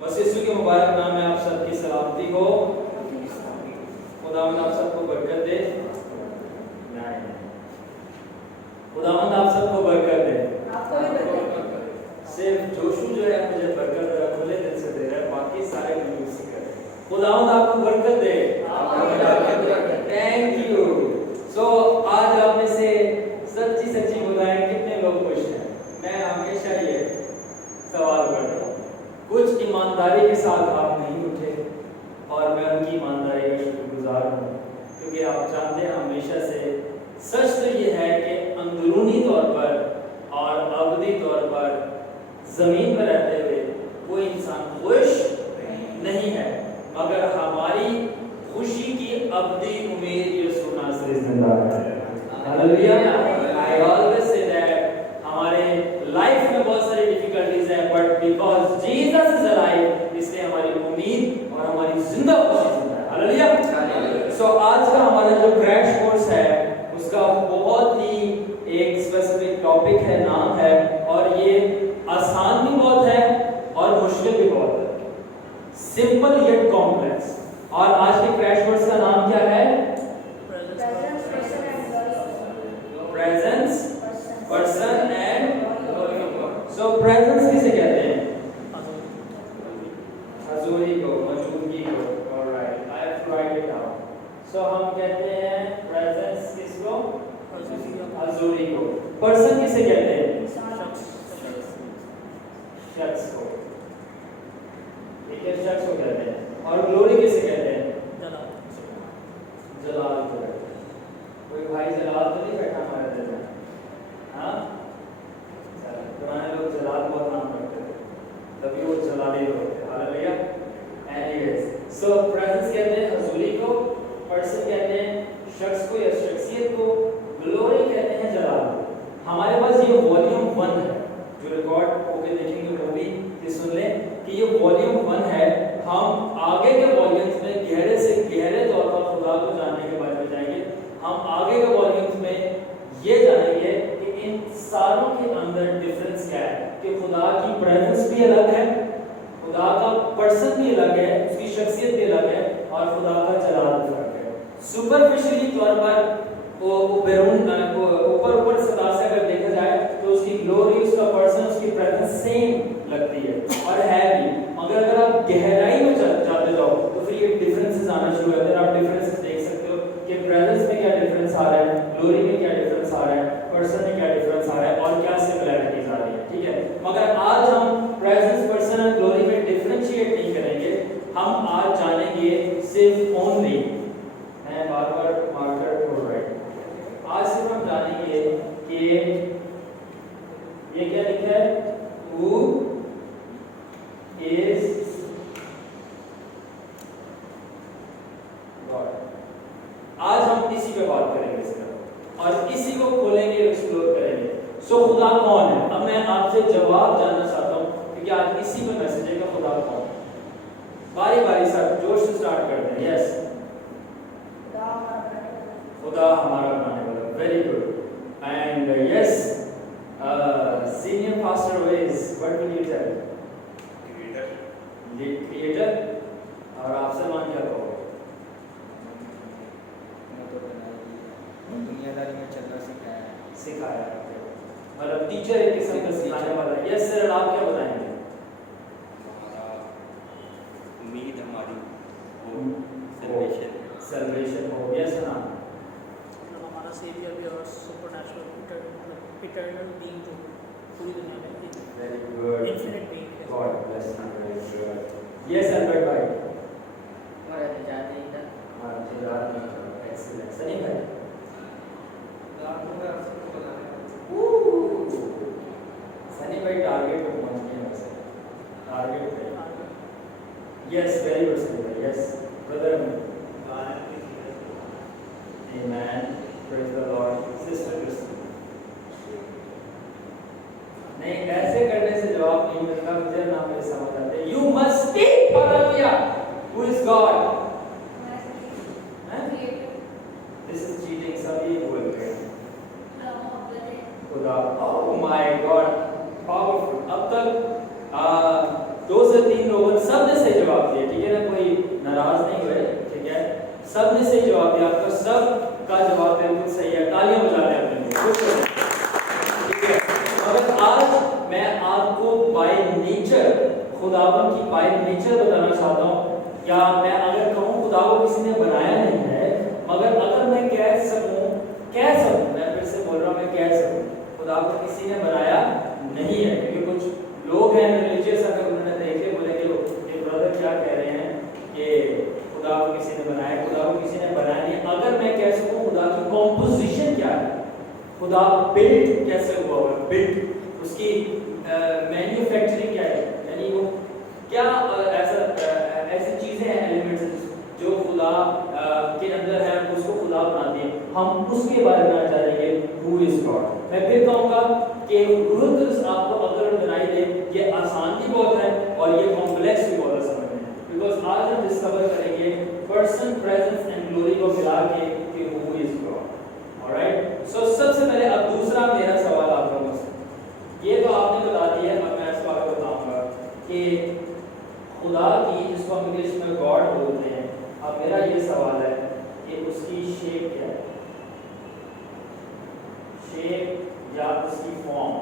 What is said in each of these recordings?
मसीह यीशु के मुबारक नाम में आप सबकी सलामती हो। खुदावंद आप सबको बरकत दे। खुदावंद आप सबको बरकत दे। सिर्फ जोशु जो है मुझे बरकत खुले दिल से दे रहा है, बाकी सारे कंजूस कर रहे हैं। खुदावंद आपको बरकत दे। Thank you. सो आज आप में से सच्ची सच्ची बताएं कितने लोग खुश हैं। मैं हमेशा ये सवाल करता हूँ, कुछ ईमानदारी के साथ आप नहीं उठे और मैं उनकी ईमानदारी का शुक्रगुजार हूँ, क्योंकि आप जानते हैं हमेशा से सच तो ये है कि अंदरूनी तौर पर और अबदी तौर पर ज़मीन पर रहते हुए कोई इंसान खुश नहीं है, मगर हमारी खुशी की अबदी उम्मीद यीशु नासरी जिंदा है। Hallelujah. I always say that हमारे लाइफ में बहुत सारी डिफिकल्टीज है, but because Jesus is alive, इसलिए हमारी उम्मीद और हमारी जिंदा खुशी जिंदा है। हालेलुया। सो आज का हमारा जो क्रैश कोर्स है उसका बहुत ही एक स्पेसिफिक टॉपिक है, नाम है, और ये आसान भी बहुत है और मुश्किल भी बहुत है, सिंपल येट कॉम्प्लेक्स। और आज के क्रैश कोर्स का नाम क्या है? Presence, person and glory of God. So presence किसे कहते हैं? हजूरी को, मौजूदगी को। Alright, I have to write it down. So हम कहते हैं प्रेजेंस किसको? हजूरी को। पर्सन किसे कहते हैं? शख्स को। ठीक है, शख्स को कहते हैं। और ग्लोरी किसे कहते हैं? जलाल को। कोई भाई जलाल तो नहीं बैठा हमारे दिल में? हाँ, पुराने लोग जलाल बहुत नाम करते थे, तभी वो जलाली लोग थे। हालेलुया। एनीवेज, सो प्रेजेंस कहते हैं हजूरी को, पर्सन कहते हैं शख्स को या शख्सियत को, ग्लोरी कहते हैं जलाल को। हमारे पास ये वॉल्यूम 1 है जो रिकॉर्ड होके देखेंगे वो भी कि सुन लें कि ये वॉल्यूम 1 है। हम आगे के वॉल्यूम्स में गहरे से गहरे तौर पर खुदा को जानने के बारे में जाएंगे। हम आगे के वॉल्यूम्स में ये जानेंगे कि इन सारों के अंदर डिफरेंस क्या है, कि खुदा की प्रेजेंस भी अलग है, खुदा का पर्सन भी अलग है, उसकी शख्सियत भी अलग है, और खुदा का जलाल भी अलग है। सुपरफिशियली तौर पर ऊपर ऊपर सतह से अगर देखा जाए तो उसकी ग्लोरी, उसका पर्सन, उसकी प्रेजेंस सेम लगती है और है भी, मगर अगर आप गहराई में जाते जाओ तो फिर ये डिफरेंसेस आना शुरू होते हैं। आप डिफरेंसेस देख सकते हो कि प्रेजेंस में क्या डिफरेंस आ रहा है, ग्लोरी में क्या डिफरेंस आ रहा है, पर्सन में क्या डिफरेंस आ रहा है, और क्या सिमिलैरिटीज आ रही है। ठीक है, मगर आज हम प्रेजेंस, पर्सन और ग्लोरी में डिफरेंशिएट नहीं करेंगे। हम आज जानेंगे सिर्फ ओनली, मैं बार बार मार्कर बोल रहा हूं, आज सिर्फ हम जानेंगे कि ये क्या लिखा है, हु इज गॉड। आज हम इसी पे बात करेंगे इसका, और इसी को खोलेंगे, एक्सप्लोर करेंगे। सो खुदा कौन है? अब मैं आपसे जवाब जानना चाहता हूं, क्योंकि आज इसी पे मैसेज है कि खुदा कौन है। बारी बारी से जोश से स्टार्ट करते हैं। यस, खुदा हमारा बनाने वाला। Very good. And yes, senior pastor वेज, what will you tell? Creator. और आप सलमान क्या कहोगे? दुनियादारी में चलना सिखाया, मतलब टीचर एक किस्म का सिखाने वाला है। यस सर, आप क्या बताएंगे? उम्मीद हमारी सल्वेशन हो। यस ना, हमारा सेवियर भी और सुपरनैचुरल इटर्नल बीइंग जो पूरी दुनिया में वेरी गुड, इन्फिनिट बीइंग है। God bless you. Very good. Yes Albert भाई। हमारा निजात नहीं था। हां, निजात नहीं था। एक्सीलेंट। सही है। सनी भाई टारगेट पे पहुंच गए हैं, वैसे टारगेट पे। यस, वेरी गुड सनी भाई। Yes brother. Amen, praise the lord. Sister Christy. नहीं, ऐसे करने से जवाब नहीं मिलता, मुझे ना मेरे समझ आते। You must speak. Hallelujah. Who is God? This is cheating, सभी बोल रहे हैं खुदा। Oh my God, powerful. अब तक 2 से 3 लोगों सब ٹھیک ہے نا, کوئی ناراض نہیں ہوئے, ٹھیک ہے. سب نے صحیح جواب دیا, آپ کا سب کا جواب بالکل صحیح ہے, تالیاں بجا لیں اپنے لیے, ٹھیک ہے. مگر آج میں آپ کو بائی نیچر, خداوند کی بائی نیچر بتانا چاہتا ہوں. یا میں اگر کہوں خدا کو کسی نے بنایا نہیں ہے, مگر اگر میں کہہ سکوں, میں پھر سے بول رہا ہوں, میں کہہ سکوں خدا کو کسی نے بنایا نہیں ہے. کیونکہ کچھ لوگ ہیں ریلیجیس, اگر انہوں نے دیکھے بولے کہ برادر کیا کہہ رہے ہیں کہ خدا کو کسی نے بنایا, خدا کو کسی نے بنایا نہیں. اگر میں کہہ سکوں خدا کی کمپوزیشن کیا ہے, خدا بلڈ کیسے ہوا ہوا ہے, بلڈ اس کی مینوفیکچرنگ کیا ہے, یعنی وہ کیا ایسی چیزیں ہیں, ایلیمنٹس جو خدا کے اندر ہے, اس کو خدا بناتی ہیں, ہم اس کے بارے میں جانیں گے who is God. میں پھر کہوں گا کہ روح القدس آپ کو اگر بنائی دے, یہ آسان بھی بہت ہے اور یہ کمپلیکس بھی بہت ہے سمجھنے میں, بیکاز آج ہم ڈسکور کریں گے پرسن, پریزنس اینڈ گلوری کو ملا کے کہ who is God. alright, so سب سے پہلے اب دوسرا میرا سوال آپ لوگوں سے, یہ تو آپ نے بتا دیا, اب میں اس کو آگے بتاؤں گا کہ خدا کی, جس کو ہم انگلش میں گاڈ بولتے ہیں, اب میرا یہ سوال ہے کہ اس کی شیپ کیا ہے, شیپ یا اس کی فارم,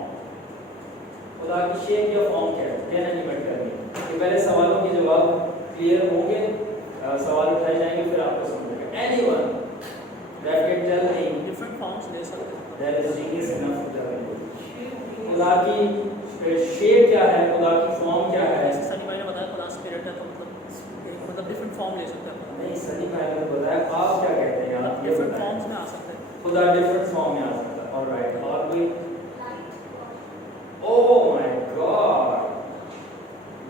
خدا کی شیپ یا فارم کیا ہے, کہنا نہیں بٹ کرنی. یہ پہلے سوالوں کے جواب کلیئر ہوں گے, سوال اٹھائے جائیں گے, پھر آپ کو سمجھے گا. Anyone that can tell me different forms لے سکتے ہیں. that is genius enough to tell me خدا کی شیپ کیا ہے, خدا کی فارم کیا ہے. جیسے سنی بھائی نے بتایا خدا اسپرٹ ہے, تو مطلب ڈفرینٹ فارم لے سکتے ہیں. نہیں, سنی بھائی نے بتایا, آپ کیا کہتے ہیں, آپ یہ ڈفرینٹ بتائیں. فارمس میں آ سکتے ہیں. خدا ڈفرینٹ فارم میں آ سکتا ہے. alright, اور کوئی, oh my god,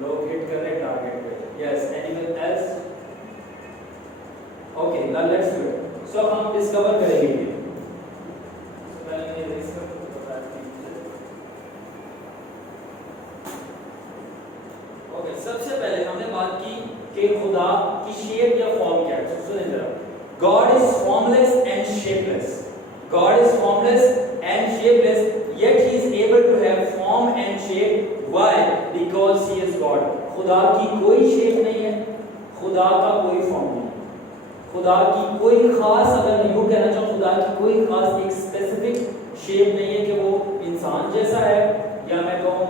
لوگ ہٹ کر رہے ٹارگیٹ پہ. yes, anyone else? okay, now let's do it. so ہم ڈسکور کریں گے. so پہلے میں اس کا بتا دیں. اوکے, سب سے پہلے ہم نے بات کی کہ خدا کی شیپ یا فارم کیا ہے. سنیں ذرا, God is formless and shapeless. God is formless and shapeless, yet he is able to have form and shape. Why? Because he is God. خدا کی کوئی شیپ نہیں ہے, خدا کا کوئی فارم نہیں, خدا کی کوئی خاص, اگر میں یوں کہنا چاہوں, خدا کی کوئی خاص ایک اسپیسیفک شیپ نہیں ہے کہ وہ انسان جیسا ہے, یا میں کہوں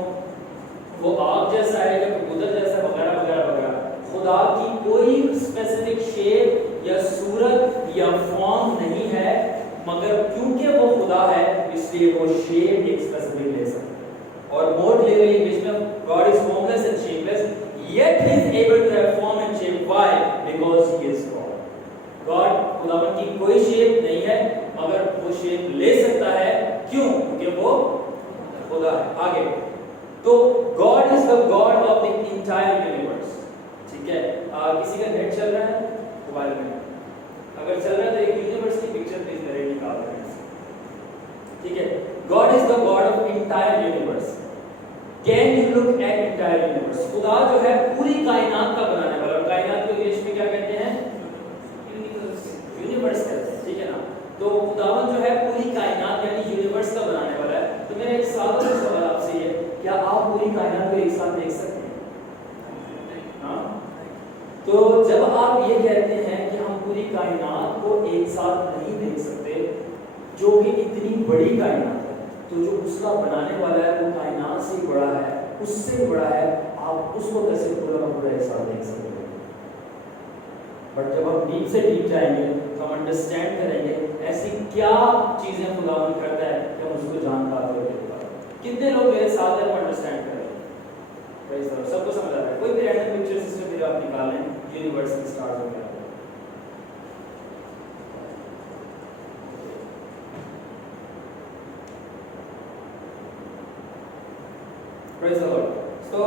وہ آگ جیسا ہے, یا کبوتر جیسا, وغیرہ وغیرہ وغیرہ. خدا کی کوئی اسپیسیفک شیپ یا صورت یا فارم نہیں ہے, مگر کیونکہ وہ خدا ہے اس لیے وہ شیپ ایک اسپیسیفک لے سکتا ہے. اور موڈ لے رہی انگلش میں, God is formless and shapeless, yet he is able to have form and shape. Why? Because he is God. God, خداوند کی کوئی شیپ نہیں ہے, مگر وہ شیپ لے سکتا ہے. کیوں؟ کیونکہ وہ خدا ہے. آگے تو God is the God of the entire universe. ٹھیک ہے, کسی کا نیٹ چل رہا ہے موبائل میں, اگر چل رہا ہے تو ایک یونیورس کی پکچر پلیز میرے نکال دیں. ٹھیک ہے, God is the God of entire universe. Can you look at entire universe? خدا جو ہے پوری کائنات کا بنانے والا, اور کائنات کو انگلش میں کیا کہتے ہیں, یونیورس کہتے ہیں. ٹھیک ہے نا, تو خداوند جو ہے پوری کائنات یعنی یونیورس کا بنانے والا ہے. تو میرا ایک سادہ سوال آپ سے یہ, کیا آپ پوری کائنات کو ایک ساتھ دیکھ سکتے ہیں؟ ہاں, تو جب آپ یہ کہتے ہیں کہ ہم پوری کائنات کو ایک ساتھ نہیں دیکھ سکتے, جو کہ اتنی بڑی کائنات ہے, تو جو اس کا بنانے والا ہے وہ کائنات سے بڑا ہے, اس سے بڑا ہے, آپ اس کو کیسے پورا کا پورا ایک ساتھ دیکھ سکتے ہیں؟ بٹ جب ہم ڈیپ سے ڈیپ جائیں گے تو ہم انڈرسٹینڈ کریں گے ایسی کیا چیزیں خداوند کرتا ہے کہ ہم اس کو جان پاتے ہوئے. کتنے لوگ میرے ساتھ ہیں وہ انڈرسٹینڈ کریں گے؟ سب کو سمجھ آ رہا ہے؟ کوئی بھی رینڈم پکچر سسٹم میرا آپ نکالیں یونیورس میں اسٹارٹ ہو گیا. Praise the Lord. So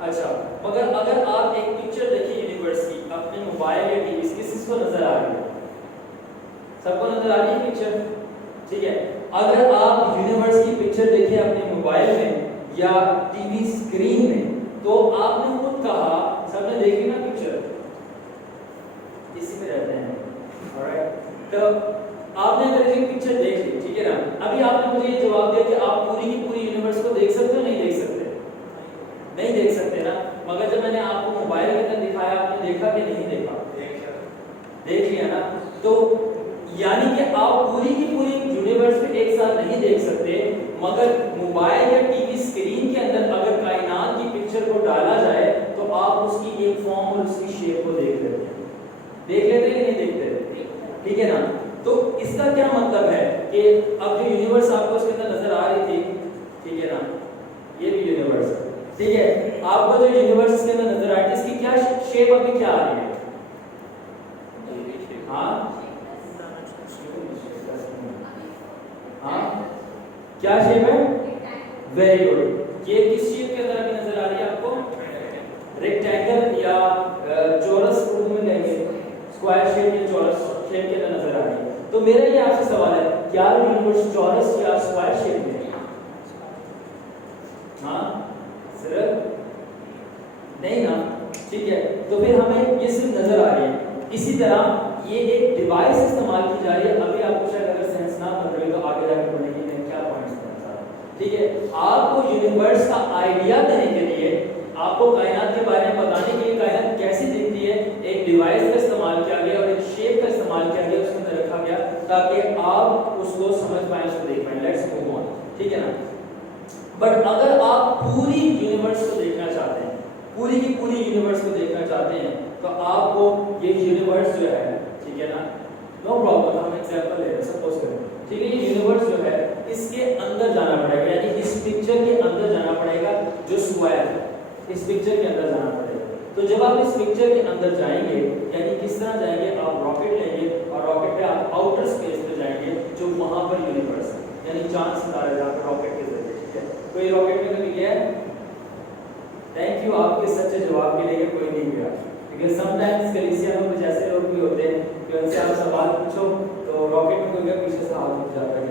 اچھا, مگر اگر آپ ایک پکچر دیکھیں یونیورس کی اپنے موبائل یا ٹی وی سے, کس کو نظر آ رہی ہے؟ سب کو نظر آ رہی ہے پکچر؟ ٹھیک ہے, اگر آپ یونیورس کی پکچر دیکھیں اپنے موبائل میں یا ٹی وی اسکرین میں, تو آپ نے خود کہا, سب نے دیکھی نا پکچر, اسی میں رہتے ہیں. alright, تو آپ نے اگر ایک پکچر دیکھ لی, ٹھیک ہے نا, ابھی آپ نے مجھے یہ جواب دیا کہ آپ پوری کی پوری یونیورس کو دیکھ سکتے ہو, نہیں مگر جب میں نے آپ کو موبائل کے اندر دکھایا آپ نے دیکھا کہ نہیں دیکھا؟ دیکھ لیا نا. تو یعنی کہ آپ پوری کی پوری یونیورس کو ایک ساتھ نہیں دیکھ سکتے، مگر موبائل یا ٹی وی اسکرین کے اندر اگر کائنات کی پکچر کو ڈالا جائے تو آپ اس کی ایک فارم اور اس کی شیپ کو دیکھ لیتے ہیں. دیکھ لیتے کہ نہیں دیکھتے؟ ٹھیک ہے نا. تو اس کا کیا مطلب ہے کہ اب جو یونیورس آپ کو اس کے اندر نظر آ رہی تھی، ٹھیک ہے نا، یہ بھی یونیورس ہے، ٹھیک ہے، آپ کو جو یونیورس اس کے اندر نظر آ رہی ہے اس کی کیا شیپ ابھی کیا آ رہی ہے؟ ہاں ہاں کیا شیپ ہے؟ Very good. یہ کس شیپ کے اندر ابھی نظر آ رہی ہے آپ کو؟ ریکٹینگل یا چورس اردو میں کہیں گے، اسکوائر شیپ یا چورس شیپ کے اندر نظر آ رہی ہے. تو میرا یہ آپ سے سوال ہے، کیا یونیورس چورس یا اسکوائر شیپ میں ہے؟ ہاں صرف نہیں نا. ٹھیک ہے، تو پھر ہمیں یہ صرف نظر آ رہی ہے. اسی طرح یہ ایک ڈیوائس استعمال کی جا رہی ہے. ابھی آپ کو شاید اگر سینس نہ بن رہی تو آگے جا کے پڑھیں گے میں کیا پوائنٹس بتا رہا ہوں. ٹھیک ہے، آپ کو یونیورس کا آئیڈیا دینے کے لیے، آپ کو کائنات کے بارے میں بتانے کے لیے کائنات کیسی دکھتی ہے، ایک ڈیوائس کا استعمال کیا گیا اور ایک شیپ کا استعمال کیا گیا، اس کے اندر رکھا گیا تاکہ آپ اس کو سمجھ پائیں، اس کو دیکھ پائیں. Let's move on. ٹھیک ہے نا. بٹ اگر آپ پوری یونیورس کو دیکھنا چاہتے ہیں، پوری کی پوری یونیورس کو دیکھنا چاہتے ہیں تو آپ کو یہ یونیورس جو ہے، ٹھیک ہے نا، نو پرابلم، ہم ایگزامپل لے رہے ہیں، سپوز کریں، ٹھیک ہے، یہ یونیورس جو ہے اس کے اندر جانا پڑے گا، یعنی اس پکچر کے اندر جانا پڑے گا جو اسکوائر ہے، اس پکچر کے اندر جانا پڑے گا. تو جب آپ اس پکچر کے اندر جائیں گے، یعنی کس طرح جائیں گے، آپ راکٹ لیں گے اور راکٹ پہ آپ آؤٹر اسپیس پہ جائیں گے جو وہاں پر یونیورس ہے، یعنی چاند ستارے جہاں پر راکٹ کے ذریعے. ٹھیک ہے، کوئی راکٹ میں کبھی گیا ہے؟ تھینک یو آپ کے سچے جواب کے لیے. کوئی نہیں گیا، کیونکہ سم ٹائمز کلیسیا میں کچھ ایسے لوگ بھی ہوتے ہیں کہ ان سے آپ سوال پوچھو تو راکٹ میں کوئی پیچھے سے ہاتھ اٹھ جاتا ہے کہ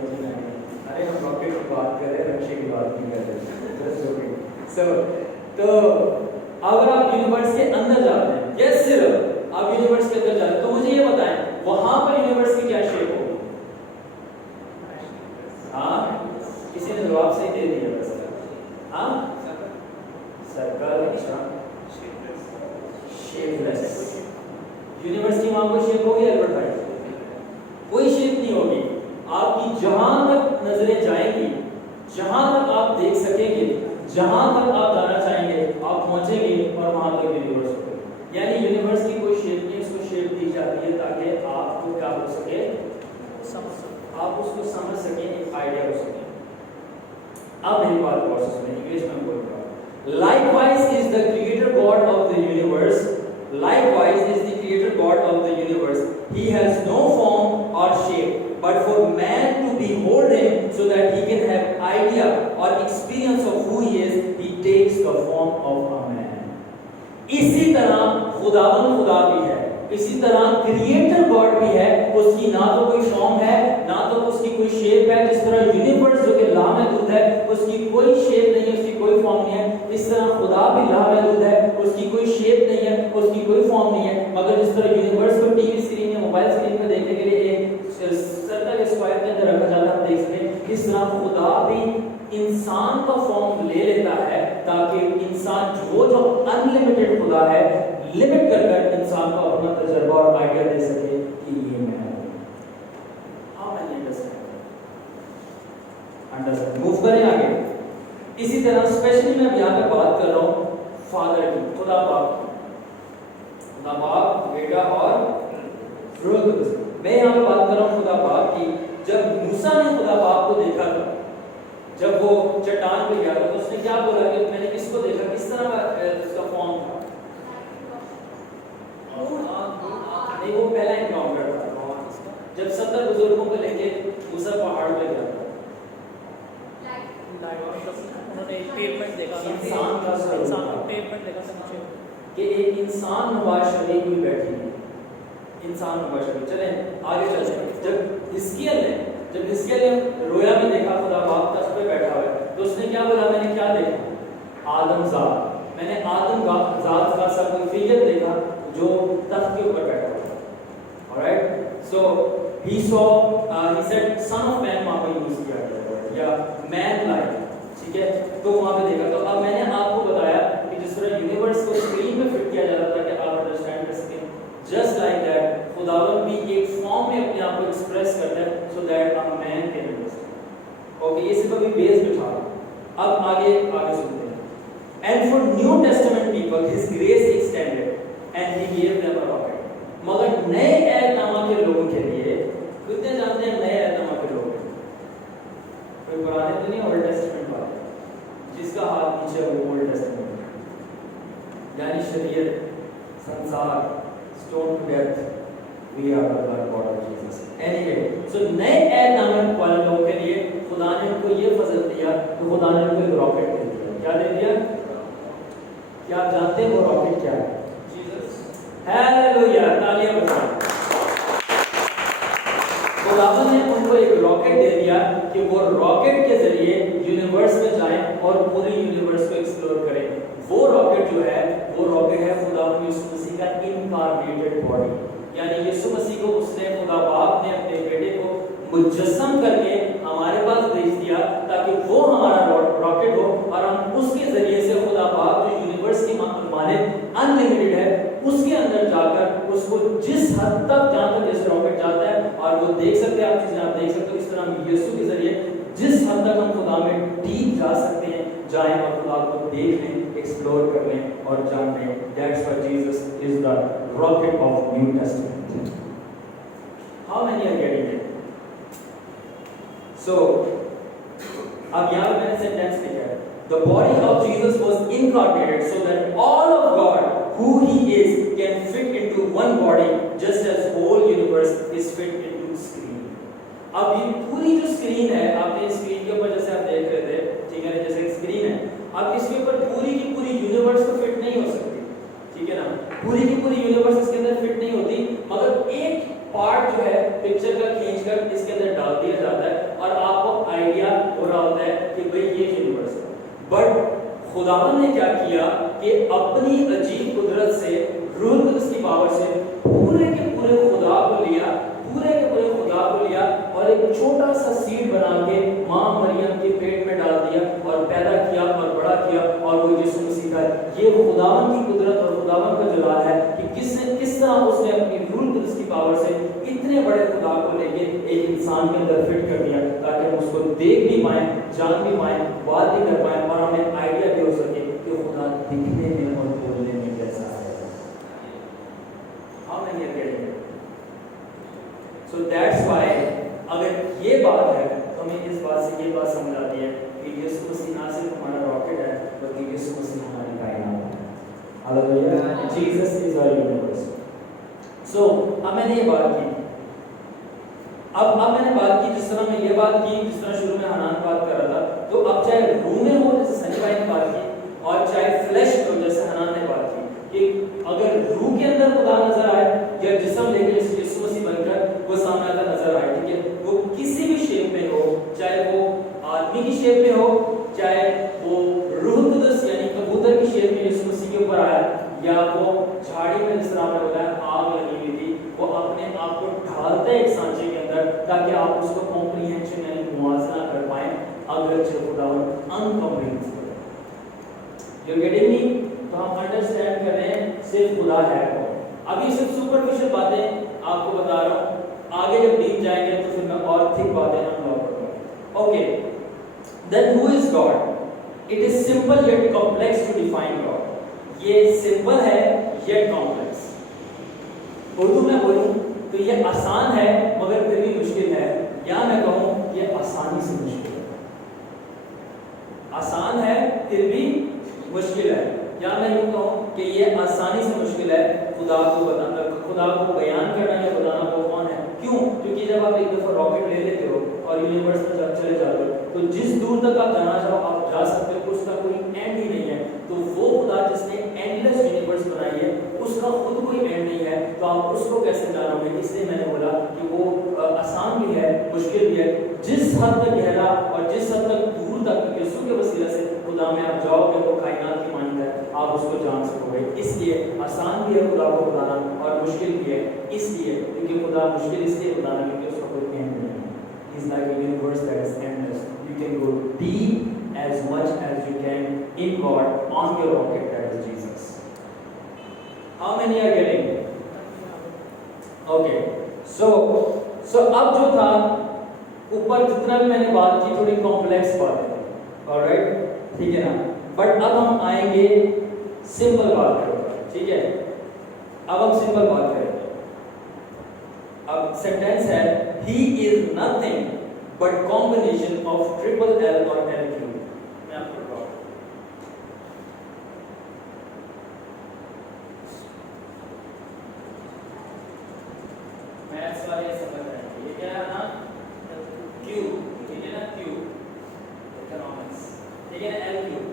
ارے ہم راکٹ کی بات کر رہے ہیں، رکشے کی بات نہیں کر رہے. تو اگر آپ یونیورس کے اندر جاتے ہیں، یس صرف آپ یونیورس کے اندر جاتے ہیں، تو مجھے یہ بتائیں وہاں پر یونیورس کی کیا شیپ ہوگی؟ ہاں کسی نے جواب صحیح دے دیا بس. ہاں سرکل. اچھا شیپ لیس یونیورس کی وہاں کوئی شیپ ہوگی؟ البرٹ بھائی کوئی شیپ نہیں ہوگی. آپ کی جہاں تک نظریں جائیں گی، جہاں تک آپ دیکھ سکیں گے، جہاں تک آپ جانا چاہیں گے آپ پہنچیں گے اور وہاں تک یونیورس ہوگی. یعنی یونیورس کی کوئی شیپ نہیں، اس کو شیپ دی جاتی ہے تاکہ آپ کو کیا ہو سکے، آپ اس کو سمجھ سکیں، ایک آئیڈیا ہو سکے. اب میری بات غور سے سنیں، انگلش میں بول رہا ہوں. Likewise is the creator God of the universe. Likewise is the creator God of the universe. He has no form or shape, but for man to behold him so that he can have idea or experience of who he is, he takes the form of a man. اسی طرح خداوند خدا بھی ہے، اسی طرح creator God بھی ہے. اس کی نہ تو کوئی فارم ہے، نہ تو اس کی کوئی شیپ ہے. جس طرح یونیورس جو کہ لامحدود ہے، اس کی کوئی شیپ نہیں ہے، اس کی کوئی فارم نہیں ہے، اس طرح خدا بھی لامحدود ہے، اس کی کوئی شیپ نہیں ہے، اس کی کوئی فارم نہیں ہے. مگر جس طرح یونیورس کو ٹی وی اسکرین یا موبائل اسکرین پہ دیکھنے کے لیے ایک سرکل اسکوائر کے اندر رکھا جاتا ہے، ہم دیکھ سکیں، اس طرح خدا بھی انسان کا فارم لے لیتا ہے تاکہ انسان جو ان لمیٹڈ خدا ہے لمٹ کر کر انسان کو اپنا تجربہ اور آئیڈیا دے سکے کہ یہ میں ہوں. ہاں میں انڈرسٹینڈ موو کریں آگے. اسی طرح اسپیشلی میں یہاں پہ بات کر رہا ہوں فادر کی، خدا باپ کی، خدا باپ، بیٹا اور روح القدس. میں یہاں پہ بات کر رہا ہوں خدا باپ کی. جب موسیٰ نے خدا باپ کو دیکھا تھا، جب وہ چٹان پہ گیا تھا تو اس نے کیا بولا کہ میں نے کس کو دیکھا، کس طرح اس کا فارم تھا؟ نہیں، وہ پہلا انکاؤنٹر تھا جب 70 بزرگوں کو لے کے موسیٰ پہاڑ پہ گیا تھا. انہوں نے پیمنٹ دیکھا تھا، انسان کا انسان پیمنٹ دیکھا تھا مجھے کہ ایک انسان نواز شریف بھی بیٹھی ہے، انسان نواز شریف. چلیں آگے چلتے ہیں. جب ہزقیل نے رویا میں دیکھا خدا باپ تخت پہ بیٹھا ہوا ہے تو اس نے کیا بولا، میں نے کیا دیکھا؟ آدم ذات. میں نے آدم ذات کا سا کوئی فگر دیکھا جو تخت کے اوپر بیٹھا ہوا ہے. alright, so he said son of man وہاں پہ یوز کیا گیا ہے یا man like. ٹھیک ہے، تو وہاں پہ دیکھا. تو اب میں نے آپ کو بتایا کہ جس طرح यूनिवर्स को स्क्रीन में फिट किया जाता था कि आप अंडरस्टैंड कर सकें, जस्ट लाइक दैट खुदावंद भी एक फॉर्म में अपने आप को एक्सप्रेस करता है so that a man can understand. Okay, ये सिर्फ अभी बेस बिठा रहा हूं। अब आगे सुनते हैं। And for new testament people his grace extended and he give them a rocket. मगर नए ऐहदनामा के लोगों के लिए, कितने जानते हैं नए ऐहदनामा के लोग? कोई पुराने तो नहीं, ओल्ड टेस्टामेंट वाले? जिसका हाथ नीचे वो ओल्ड टेस्टामेंट, यानी शरीयत, संसार, stone to death, we are the blood body of Jesus. Anyway, so नए ऐहदनामे वाले लोगों के लिए खुदा ने उनको ये फजल दिया तो खुदा ने उनको एक रॉकेट दे दिया। क्या दे दिया? क्या आप जानते हैं वो रॉकेट क्या है? जीसस। हालेलुया, तालियां बजाएं। खुदावंद ने उनको एक रॉकेट दे दिया कि वो रॉकेट के जरिए यूनिवर्स में जाएं और पूरे यूनिवर्स को एक्सप्लोर करें। वो रॉकेट जो है वो रॉकेट है खुदावंद यीशु मसीह का इनकार्नेटेड बॉडी, यानी यीशु मसीह को उसने खुदा बाप ने अपने बेटे को मुजस्सम करके हमारे पास भेज दिया ताकि वो हमारा रॉकेट हो और हम उसके जरिए से खुदा बाप जो यूनिवर्स की मालिक अनलिमिटेड है उसके अंदर जाकर उसको जिस हद तक जहाँ तक जैसे रॉकेट जाता है, और वो देख सकते हैं आप चीजें आप देख सकते हो, इस तरह हम यीशु के जरिए जिस हद तक हम खुदा में डीप जा सकते हैं जाएं और खुदा को देख लें, एक्सप्लोर कर लें और जान लें। That's why Jesus is the rocket of New Testament. How many are getting it? So अब यहाँ मैंने सेंटेंस लिखा है, the body of Jesus was incarnated so that all of God who he is can fit into one body just as whole universe is fit into screen। अब ये पूरी जो screen है, आपने स्क्रीन के ऊपर जैसे आप देख रहे थे, ठीक है ना, जैसे एक स्क्रीन है, अब इसके ऊपर पूरी की पूरी यूनिवर्स तो फिट नहीं हो सकती, ठीक है ना, पूरी की पूरी यूनिवर्स इसके अंदर फिट नहीं होती, मगर एक पार्ट जो है पिक्चर का खींचकर इसके अंदर डाल दिया जाता है और आपको आइडिया हो रहा होता है कि भाई ये यूनिवर्स है। बट खुदावंद ने क्या किया कि अपनी अजीब कुदरत से, रूह कुदस की पावर से पूरे के पूरे खुदा को लिया, पूरे के पूरे खुदा को लिया और एक छोटा सा सीड बना के माँ मरियम के पेट में डाल दिया और पैदा किया और बड़ा किया, और वो यीशु मसीह का, ये वो खुदावंद की कुदरत और खुदावंद का जलाल है कि किस तरह उसने अपनी रूह कुदस की पावर से इतने बड़े खुदा को लेके एक इंसान के अंदर फिट कर दिया ताकि हम उसको देख भी पाएं, जान भी पाएं, बात भी कर पाएं और हमें आइडिया भी हो सके कि खुदा दिखने में और बोलने में कैसा है। How many are getting it? So that's why अगर ये बात है तो हमें इस बात से ये बात समझ आती है कि यीशु मसीह ना सिर्फ हमारा रॉकेट है बल्कि यीशु मसीह हमारी कायनात है। Hallelujah, Jesus is our universe. So अब मैंने ये बात की, अब मैंने बात की, जिस तरह मैं ये बात की, जिस तरह शुरू में हनान बात कर रहा था, तो अब चाहे रूह में हो जैसे सनी भाई ने बात की और चाहे फ्लैश हो जैसे हनान ने बात की कि अगर रूह के अंदर खुदा नजर आए या जिस्म लेकर जैसे यीशु मसीह बनकर वो सामने आता नजर आए, ठीक है, वो किसी भी शेप में हो, चाहे वो आदमी की शेप में हो, चाहे वो रूह कुदस यानी कबूतर की शेप में यीशु मसीह के ऊपर आया, या वो झाड़ी में जिस तरह आपने बताया आग लगी हुई थी, वो अपने आप को ढालता है एक सांचे के अंदर ताकि आप उसको कॉम्प्रिहेंशन यानी मुआवजा कर पाए, अगर खुदावंद अनकॉम्प्रिहेंसिबल है। यू गेटिंग मी? तो हम अंडरस्टैंड कर रहे हैं सिर्फ खुदा है कौन। अभी सिर्फ सुपरफिशियल बातें आपको बता रहा हूँ, आगे जब डीप जाएंगे तो फिर मैं और थिक बातें अनलॉक करूंगा। Okay, then who is God? It is simple yet complex to define God. ये सिंपल है येट कॉम्प्लेक्स। उर्दू में बोलूं तो ये आसान है मगर फिर भी मुश्किल है, या मैं कहूं ये आसानी से मुश्किल है। आसान है फिर भी मुश्किल है, या मैं यूं कहूं कि ये आसानी से मुश्किल है खुदा को बताना, खुदा को बयान करना या बताना वो कौन है। क्यों? क्योंकि जब आप एक दफा रॉकेट ले लेते हो और यूनिवर्स में जब चले जाते हो तो जिस दूर तक आप जाना चाहो आप जा सकते हो, उसका कोई एंड ही नहीं है। तो वो खुदा जिसने एंडलेस यूनिवर्स बनाई है उसका खुद कोई एंड नहीं है, तो आप उसको कैसे जानोगे? इसलिए मैंने बोला कि वो आसान भी है मुश्किल भी है। जिस हद तक गहरा और जिस हद तक दूर तक यीशु के वसीले से खुदा में आप जाओगे वो कायनात की मानिंद है, आप उसको जान सकोगे। इसलिए आसान भी है खुदा को बताना और मुश्किल भी है इसलिए क्योंकि खुदा मुश्किल इसलिए बताना क्योंकि उसका कोई एंड नहीं है। He is like a universe that is endless. You can go deep as much as you can in God on your rocket, that is Jesus. How many are getting it? Okay. So अब जो था ऊपर जितना भी मैंने बात की थोड़ी कॉम्प्लेक्स बात है, ऑलराइट, ठीक है ना, बट अब हम आएंगे सिंपल बात करेंगे, ठीक है, अब हम सिंपल बात करेंगे। अब सेंटेंस है he is nothing but combination of triple L और L cube। मैं आपको बताऊं, मैथ्स वाले समझ रहे हैं, ये क्या है ना, क्यूब, ठीक है ना, क्यूब, इकोनॉमिक्स, ठीक है ना, L cube.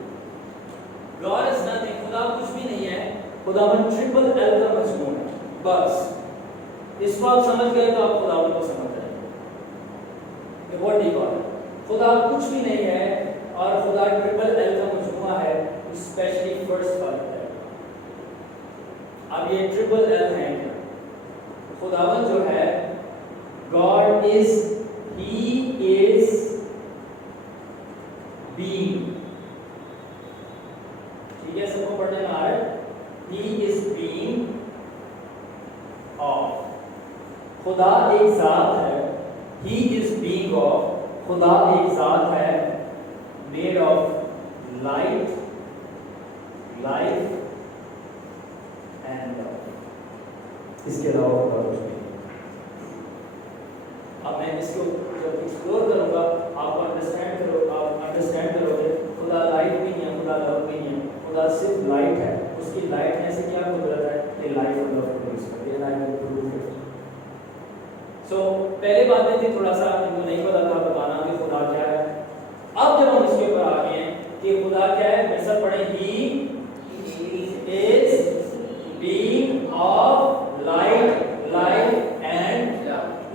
God is nothing, खुदा कुछ भी नहीं है, खुदावन ट्रिपल L का मजमून है, बस इसको आप समझ गए तो आप खुदावन को समझ रहे हैं। What do you call it? खुदा कुछ भी नहीं है और खुदा ट्रिपल L का मजमूआ है, स्पेशली फर्स्ट वाला है। अब ये ट्रिपल L है क्या? खुदावन जो है, God is, He is being, ठीक है, सबको पढ़ने में आ रहा है, He is being of, खुदा एक जात है, He is being of, खुदा एक जात है, made of light, life and love। इसके अलावा खुदा कुछ नहीं। अब मैं इसको जब एक्सप्लोर करूंगा आप अंडरस्टैंड करोगे खुदा लाइट भी नहीं है, खुदा लव भी नहीं है, खुदा सिर्फ लाइट है, उसकी लाइट में से क्या कुदरत है, ये लाइट और लव प्रोड्यूस करती है, लाइट और प्रूफ है। सो पहले बात में थी थोड़ा सा जिनको नहीं पता था बताना कि खुदा क्या है। अब जब हम इसके ऊपर आ गए हैं कि खुदा क्या है, मैं सब पढ़े, He is being of light, life and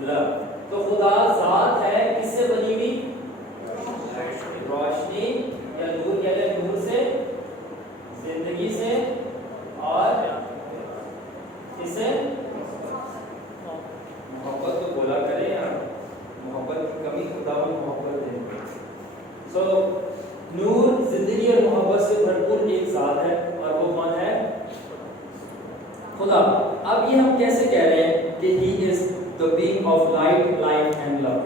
love। तो खुदा जात है किससे बनी हुई, रोशनी या नूर, या नूर से, जिंदगी से और इससे मोहब्बत तो बोला करें यार, मोहब्बत की कमी खुदा में मोहब्बत है। सो नूर, जिंदगी और मोहब्बत से भरपूर एक जात है और वो कौन है, खुदा। अब ये हम कैसे कह रहे हैं कि He is the being of light, life and love।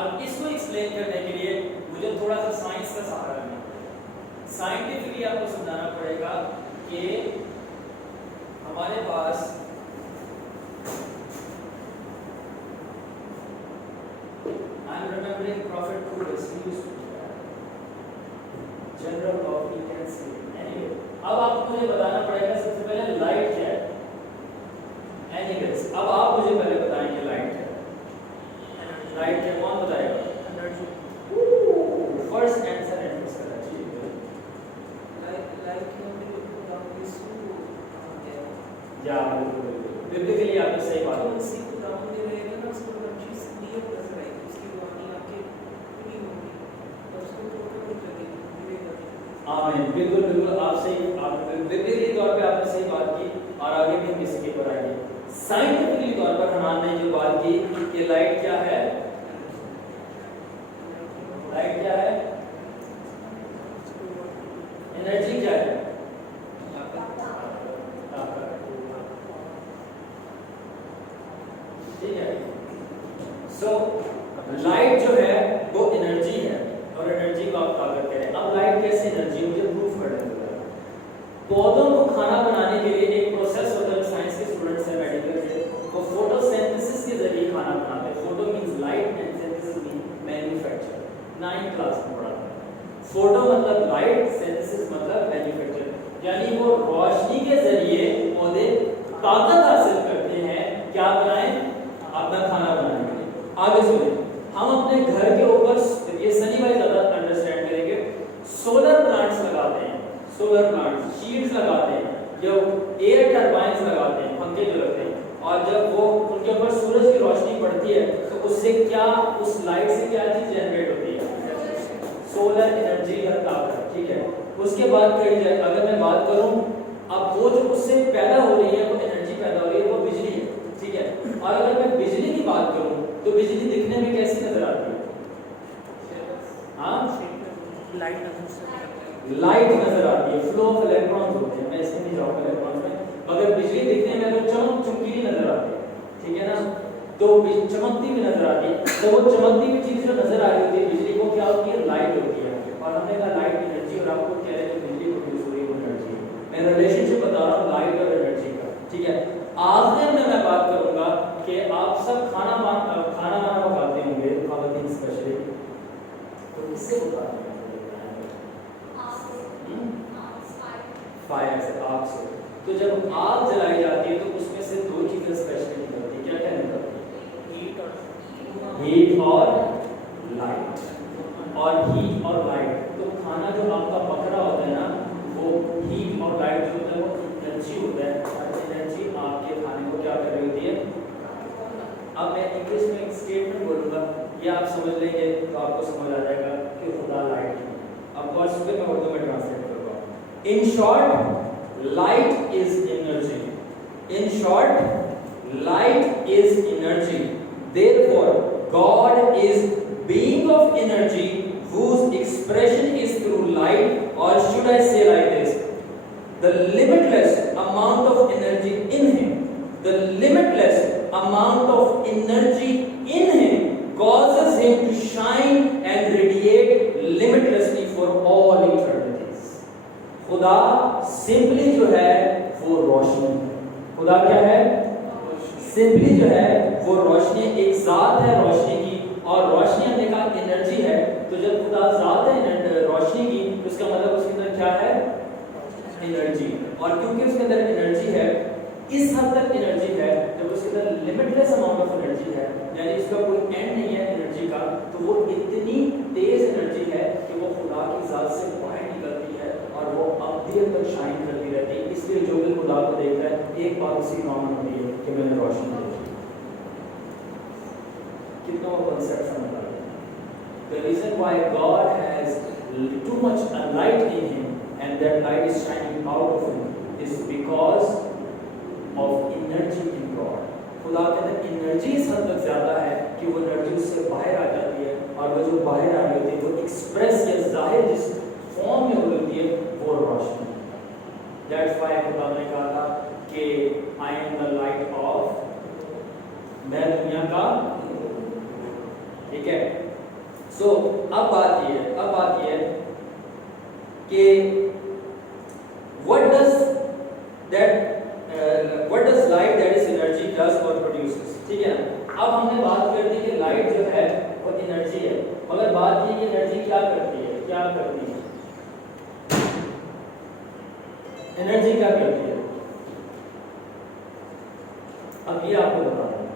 अब इसको एक्सप्लेन करने के लिए मुझे थोड़ा सा साइंस का सहारा लेना, साइंटिफिकली आपको समझाना पड़ेगा कि हमारे पास I'm remembering Prophet Paulus, he used to do that. General law, he can say. Anyway, अब आपको मुझे बताना पड़ेगा सबसे पहले लाइट क्या है। Anyways, अब आप मुझे पहले बताएंगे लाइट क्या है। लाइट क्या, कौन बताएगा? एनर्जी। फर्स्ट आंसर एनर्जी करना चाहिए। लाइट क्या है? या बिब्लिकली आपने सही बात है। उसी को डाउन में रहेगा ना, उसको एनर्जी क्लियर नजर आएगी, उसकी वाणी आके पूरी होगी और उसको टोटल लगेगी, मिलेगा। आमीन, बिल्कुल बिल्कुल आप सही, आप बिब्लिकली तौर पे आपने सही बात की और आगे भी हम इसके ऊपर आएंगे। साइंटिफिकली तौर पर हमारे ने जो बात की कि लाइट क्या है, लाइट क्या है, एनर्जी क्या है, ठीक है। सो लाइट जो है वो एनर्जी है और एनर्जी को आप ताकत कह रहे हैं। अब लाइट कैसे एनर्जी, मुझे प्रूफ करने दो। पौधों को खाना बनाने के लिए एक प्रोसेस होता है, साइंस के स्टूडेंट्स हैं, मेडिकल से, वो फोटोसिंथेसिस के जरिए खाना बनाते हैं। Photo means light and synthesis means manufacture. 9th class में पढ़ा था। फोटो मतलब लाइट, सिंथेसिस मतलब मैन्युफैक्चर, यानी वो रोशनी के जरिए पौधे ताकत हासिल करते हैं, क्या बनाएं, अपना खाना बनाने के लिए। आगे सुनिए, हम अपने घर के ऊपर, ये सनी भाई ज्यादा अंडरस्टैंड करेंगे, सोलर प्लांट्स लगाते हैं, सोलर प्लांट्स, शीट्स लगाते हैं, जो एयर टरबाइन्स लगाते हैं, पंखे जो लगते हैं, और जब वो उनके ऊपर सूरज की रोशनी पड़ती है तो उससे क्या, उस लाइट से क्या चीज जनरेट होती है, सोलर एनर्जी का ताकत, ठीक है। उसके बाद कही जाए, अगर मैं बात करूं, अब वो जो उससे पैदा हो रही है, वो एनर्जी पैदा हो रही है, वो बिजली है, ठीक है। और अगर मैं बिजली की बात करूं तो बिजली दिखने में कैसी नजर आती है, हाँ, लाइट नजर आती है, फ्लो ऑफ इलेक्ट्रॉन्स होते हैं, मैं इसमें नहीं जाऊंगा इलेक्ट्रॉन्स में, मगर बिजली दिखने में तो चमकीली नजर आती है, ठीक है ना, तो चमकती भी नजर आती है। तो वो चमकती हुई चीज जो नजर आ रही होती है बिजली को, क्या होती है, लाइट होती है। और हमने कहा लाइट एनर्जी, और आपको कह रहे हैं बिजली प्रोड्यूस हो रही है एनर्जी। मैं रिलेशनशिप बता रहा हूँ लाइट और एनर्जी का, ठीक है। आखिर में मैं बात करूंगा कि आप सब खाना वाना पकाते होंगे, खाना स्पेशली, तो किससे पकाते हैं? फायर से, आग से। तो जब आग जलाई जाती है तो उसमें से दो चीजें स्पेशली निकलती है, क्या क्या निकलती है? हीट और लाइट। और हीट और लाइट, तो खाना जो आपका पक रहा होता है ना, वो हीट और लाइट जो होता है वो एनर्जी होता है, और एनर्जी आपके खाने को क्या कर रही होती है? अब मैं इंग्लिश में एक स्टेटमेंट बोलूंगा, ये आप समझ लेंगे तो आपको समझ आ जाएगा कि खुदा लाइट है। अब वर्ड्स पे मैं उर्दू में ट्रांसलेट करूंगा। In short, light is energy. In short, light is energy. Therefore, God is being of energy whose expression is through light, or should I say like this, the limitless amount of energy in him, the limitless amount of energy in him causes him to shine and radiate limitlessly for all eternity. खुदा simply जो है वो रोशनी है। खुदा क्या है? Simply जो है वो रोशनी, एक ज़ात है रोशनी की, और रोशनी हमने कहा एनर्जी है। तो जब खुदा ज़ात है रोशनी की, तो उसका मतलब उसके अंदर क्या है? एनर्जी। और क्योंकि उसके अंदर एनर्जी है, इस हद तक एनर्जी है, जब उसके अंदर लिमिटलेस अमाउंट ऑफ एनर्जी है, यानी इसका कोई एंड नहीं है एनर्जी का, तो वो इतनी तेज एनर्जी है कि वो खुदा की ज़ात से बाहर निकलती है और वो अब्दियत तक शाइन करती रहती है। इसलिए जो भी खुदा को देखता है एक बात उसी कॉमन होती है कि मैंने रोशनी देखी। कितना वो कॉन्सेप्ट समझ आ गया? The reason why God has too much light in him and that light is shining out of him is because of energy in God. खुदा के अंदर एनर्जी इस हद तक ज़्यादा है कि वो एनर्जी उससे बाहर आ जाती है, और वो जो बाहर आ रही होती है वो एक्सप्रेस या जाहिर जिस फॉर्म में हो होती है वो रोशनी। That's why खुदा ने कहा था कि I am the light of, मैं दुनिया का, ठीक है। So अब बात ये है कि what does light, that is energy, does or produces, ठीक है ना। अब हमने बात कर दी कि लाइट जो है वो एनर्जी है, मगर बात ये कि एनर्जी क्या करती है? एनर्जी क्या करती है? अब ये आपको बता रहा हूं।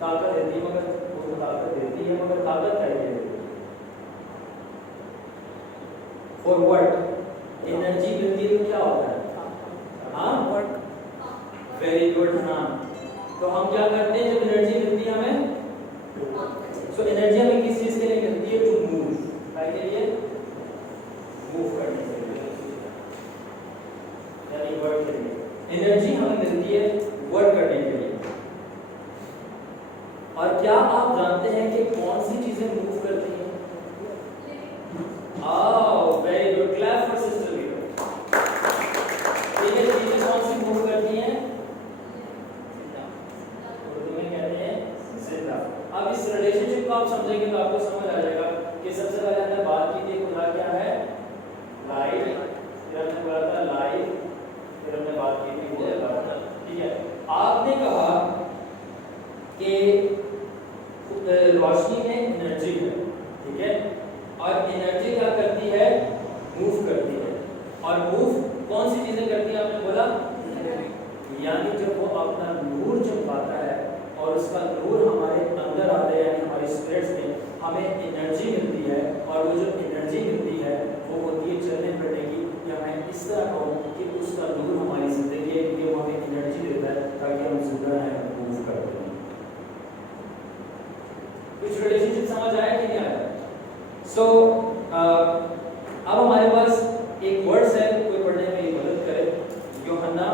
ताकत देती है, मगर वो ताकत देती है, मगर ताकत चाहिए फॉर व्हाट? एनर्जी मिलती है तो क्या होता है? हाँ, वेरी गुड। हाँ, तो हम क्या करते हैं जब एनर्जी मिलती है हमें? सो एनर्जी हमें किस चीज के लिए मिलती है? टू मूव, के लिए, मूव करने के लिए, यानी वर्क के लिए। एनर्जी हमें मिलती है वर्क करने के लिए। और क्या आप जानते हैं कि कौन सी चीजें मूव करती हैं? Very good, clap for sister. ठीक है, चीजें कौन सी मूव करती हैं? उर्दू में कहते हैं जिंदा। अब इस रिलेशनशिप को आप समझेंगे तो आपको समझ आ जाएगा कि सबसे पहले हमने बात की थी खुदा क्या है? लाइट। फिर हमने बोला था लाइट, फिर हमने बात की थी वो अल्लाह। ठीक है, आपने कहा कि रोशनी में एनर्जी है, ठीक है, और एनर्जी क्या करती है? मूव करती है। और मूव कौन सी चीजें करती है आपने बोला? यानी जब वो अपना नूर चमकाता है और उसका नूर हमारे अंदर आता है, यानी हमारी स्पिरिट्स में हमें एनर्जी मिलती है, और वो जो एनर्जी मिलती है वो होती है चलने फिरने की, या मैं इस तरह कहूँ कि उसका नूर हमारी जिंदगी है, क्योंकि वो हमें एनर्जी देता है ताकि हम जिंदा रहें, मूव करते हैं। कुछ रिलेशनशिप समझ आया कि नहीं आया? सो अब हमारे पास एक वर्ड्स है, कोई पढ़ने में मदद करे। यूहन्ना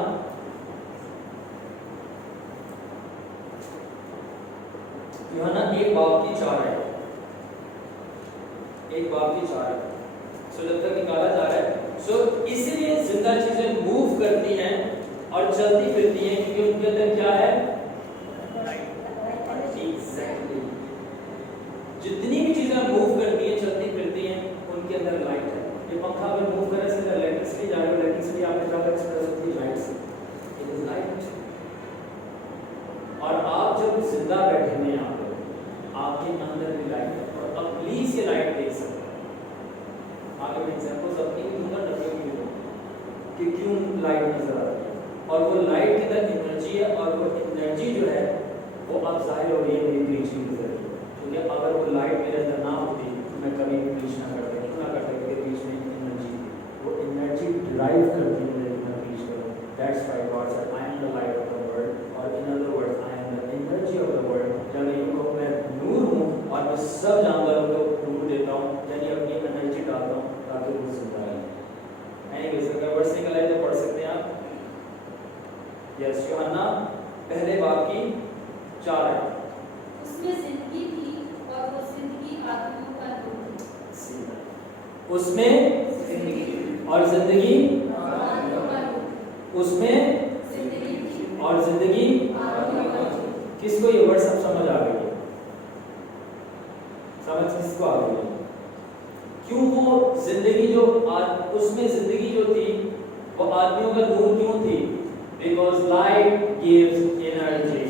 एक बाब की 4 है, एक बाब की 4 है। सो जब तक निकाला जा रहा है, सो इसलिए जिंदा चीजें मूव करती हैं और चलती फिरती हैं क्योंकि उनके अंदर क्या है? एग्जैक्टली। जितनी भी चीजें मूव करती हैं, चलती फिरती हैं, उनके अंदर लाइट है। ये पंखा अगर मूव करे से इलेक्ट्रिसिटी जा रही है, इलेक्ट्रिसिटी आपने कहा एक्सप्रेस होती है लाइट से, इट इज लाइट। और आप जब जिंदा बैठे हुए हैं यहाँ पे, आपके अंदर भी लाइट है और अब प्लीज ये लाइट देख सकते हैं। आगे मैं एग्जांपल्स अपनी भी दूंगा, डब्ल्यू भी दूंगा कि क्यों लाइट नजर आ रही है और वो लाइट के अंदर एनर्जी है और वो एनर्जी जो है वो अब जाहिर हो रही है मेरी प्रीचिंग के जरिए। क्योंकि अगर वो लाइट मेरे अंदर ना होती तो मैं कभी भी प्रीच ना करता, क्यों ना करता? क्योंकि बीच में एनर्जी, वो एनर्जी ड्राइव करती है मेरे मैं प्रीच करूँ। That's why God said I am the light of the world, और in other words I am the energy of the world. यानी उनको मैं नूर हूँ और मैं सब जानवरों को नूर देता हूँ, यानी अपनी एनर्जी डालता हूँ ताकि वो जिंदा रहे। एनीवेज अगर वर्स निकल आए तो पढ़ सकते हैं आप। यस, यूहन्ना पहले बाब की 4 है। उसमें जिंदगी थी और वो जिंदगी आत्माओं का नूर थी। उसमें और जिंदगी, आत्माओं का नूर, उसमें जिंदगी थी और जिंदगी। आत्माओं का नूर। किसको ये वर्ड सब समझ आ गई है? समझ किसको आ गई है? क्यों वो जिंदगी जो उसमें जिंदगी जो थी वो आदमियों का नूर क्यों थी? Because light gives energy.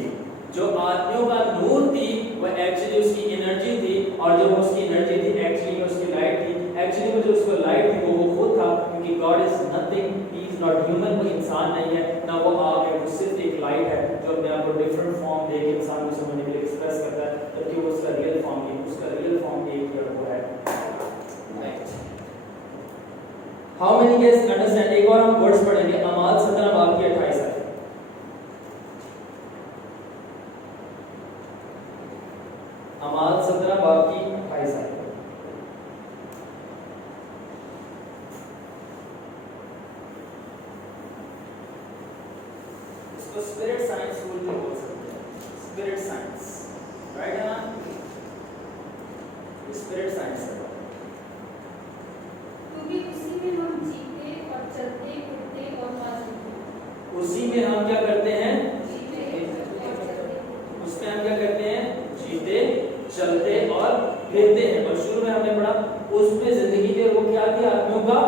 जो आदमियों का नूर थी वो एक्चुअली उसकी एनर्जी थी, और जो उसकी एनर्जी थी एक्चुअली उसकी लाइट थी। एक्चुअली वो जो उसको लाइट थी वो खुद था, क्योंकि God is nothing, he is not human, वो इंसान नहीं है ना वो आग है, वो सिर्फ एक लाइट है जो अपने आप को डिफरेंट फॉर्म दे के इंसान को समझने के लिए एक्सप्रेस करता है, जबकि वो उसका रियल फॉर्म नहीं, उसका रियल फॉर्म एक ही और वो है light. How many guys understand? एक और हम वर्ड्स पढ़ेंगे, अमाल 17 बाब की 28 है। अमाल 17 बाब की 28 है। इसको स्पिरिट साइंस रूल भी बोल सकते हैं, स्पिरिट साइंस, राइट है ना? स्पिरिट साइंस है। क्योंकि उसी में हम जीते और चलते फिरते और मौजूद हैं। उसी में हम क्या करते हैं? जीते और चलते। उसमें हम क्या करते हैं? जीते, चलते और फिरते हैं। और शुरू में हमने पढ़ा उसमें जिंदगी थी और वो क्या थी? आत्मियों का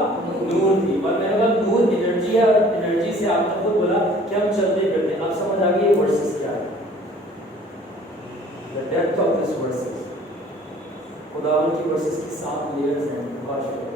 नूर थी। और मैंने कहा नूर एनर्जी है, और एनर्जी से आपने खुद बोला कि हम चलते फिरते हैं। अब समझ आ गई ये वर्सेस क्या है? The depth of this versus, खुदावंद की वर्सेस की 7 लेयर्स हैं मुकाशफे,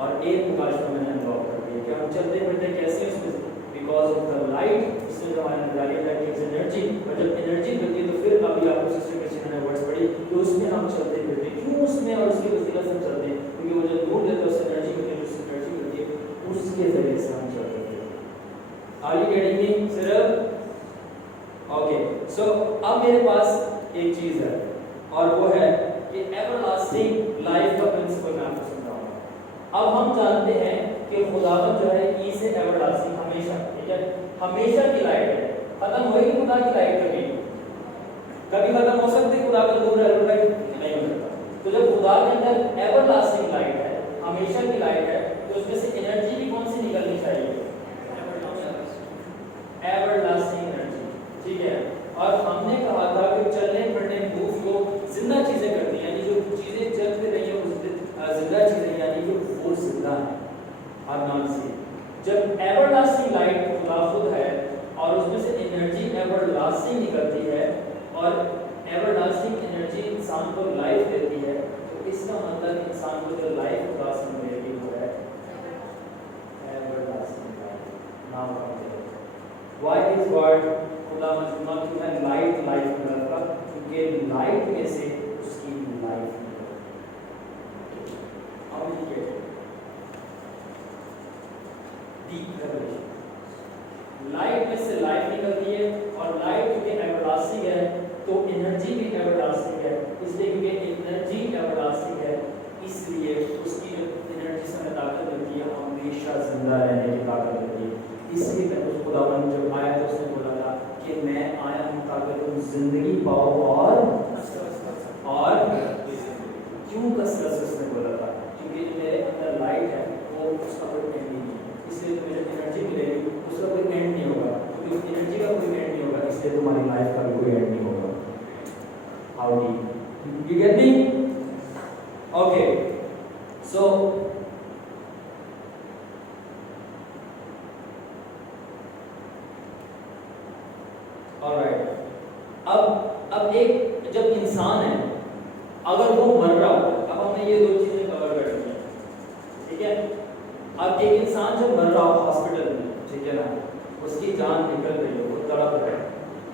और एक मुकाशफा मैंने अनलॉक कर दिया कि हम चलते फिरते कैसे उसमें, बिकॉज ऑफ द लाइट, इसमें जो हमारे नजरिया लाइट गिव्स एनर्जी, और जब एनर्जी मिलती है तो फिर अभी आपको सिस्टर क्रिश्चियन ने वर्ड्स पढ़ी कि उसमें हम चलते फिरते। क्यों उसमें और उसकी वसीला से हम चलते हैं? क्योंकि वो जो नूर देता है उससे एनर्जी मिलती है, उससे एनर्जी मिलती है, उसके जरिए से हम चलते हैं। Are you getting me? सिर्फ ओके। सो अब मेरे पास एक चीज है और वो है कि एवरलास्टिंग लाइफ का प्रिंसिपल मैं आपको समझाऊंगा। अब हम जानते हैं कि खुदावंद जो है ई से एवरलास्टिंग, हमेशा, ठीक है, हमेशा की लाइट है। खत्म होगी खुदा की लाइट कभी कभी खत्म हो सकती है? खुदा का नूर लाइट नहीं हो सकता। तो जब खुदा के अंदर एवरलास्टिंग लाइट है, हमेशा की लाइट है, तो उसमें से एनर्जी भी कौन सी निकलनी चाहिए? एवरलास्टिंग एनर्जी, ठीक है। और हमने कहा था कि चलने फिरने मूव को जिंदा चीजें करती हैं, यानी जो चीजें चल फिर रही हैं उस जिंदा चीजें, यानी कि वो जिंदा है और नॉन सी। जब एवरलास्टिंग लाइट खुदा खुद है और उसमें से एनर्जी एवरलास्टिंग निकलती है और एवरलास्टिंग एनर्जी इंसान को लाइफ देती है, तो इसका मतलब इंसान को जो लाइफ खुदा से मिलेगी वो है एवरलास्टिंग लाइफ। नाम व्हाई इज गॉड खुदा मजमा की है लाइट लाइफ में रखा, क्योंकि लाइट में से उसकी लाइफ डीप रेवलेशन। लाइट में से लाइफ निकलती है और लाइट क्योंकि एवरलास्टिंग है तो एनर्जी भी एवरलास्टिंग है, इसलिए क्योंकि एनर्जी एवरलास्टिंग है इसलिए उसकी जो एनर्जी से हमें ताकत मिलती है हमेशा जिंदा रहने की ताकत मिलती है। इसलिए मैं उस खुदावन जब आया तो उसने बोला था कि मैं आया हूँ ताकि तुम जिंदगी पाओ और क्यों कसरत से उसने बोला था? क्योंकि मेरे अंदर Okay, so alright, अब एक जब इंसान है अगर वो मर रहा हो, अब हमने ये दो चीजें कवर कर दी हैं, ठीक है। अब एक इंसान जब मर रहा हो हॉस्पिटल में, ठीक है ना, उसकी जान निकल रही हो, वो तड़प रहा है,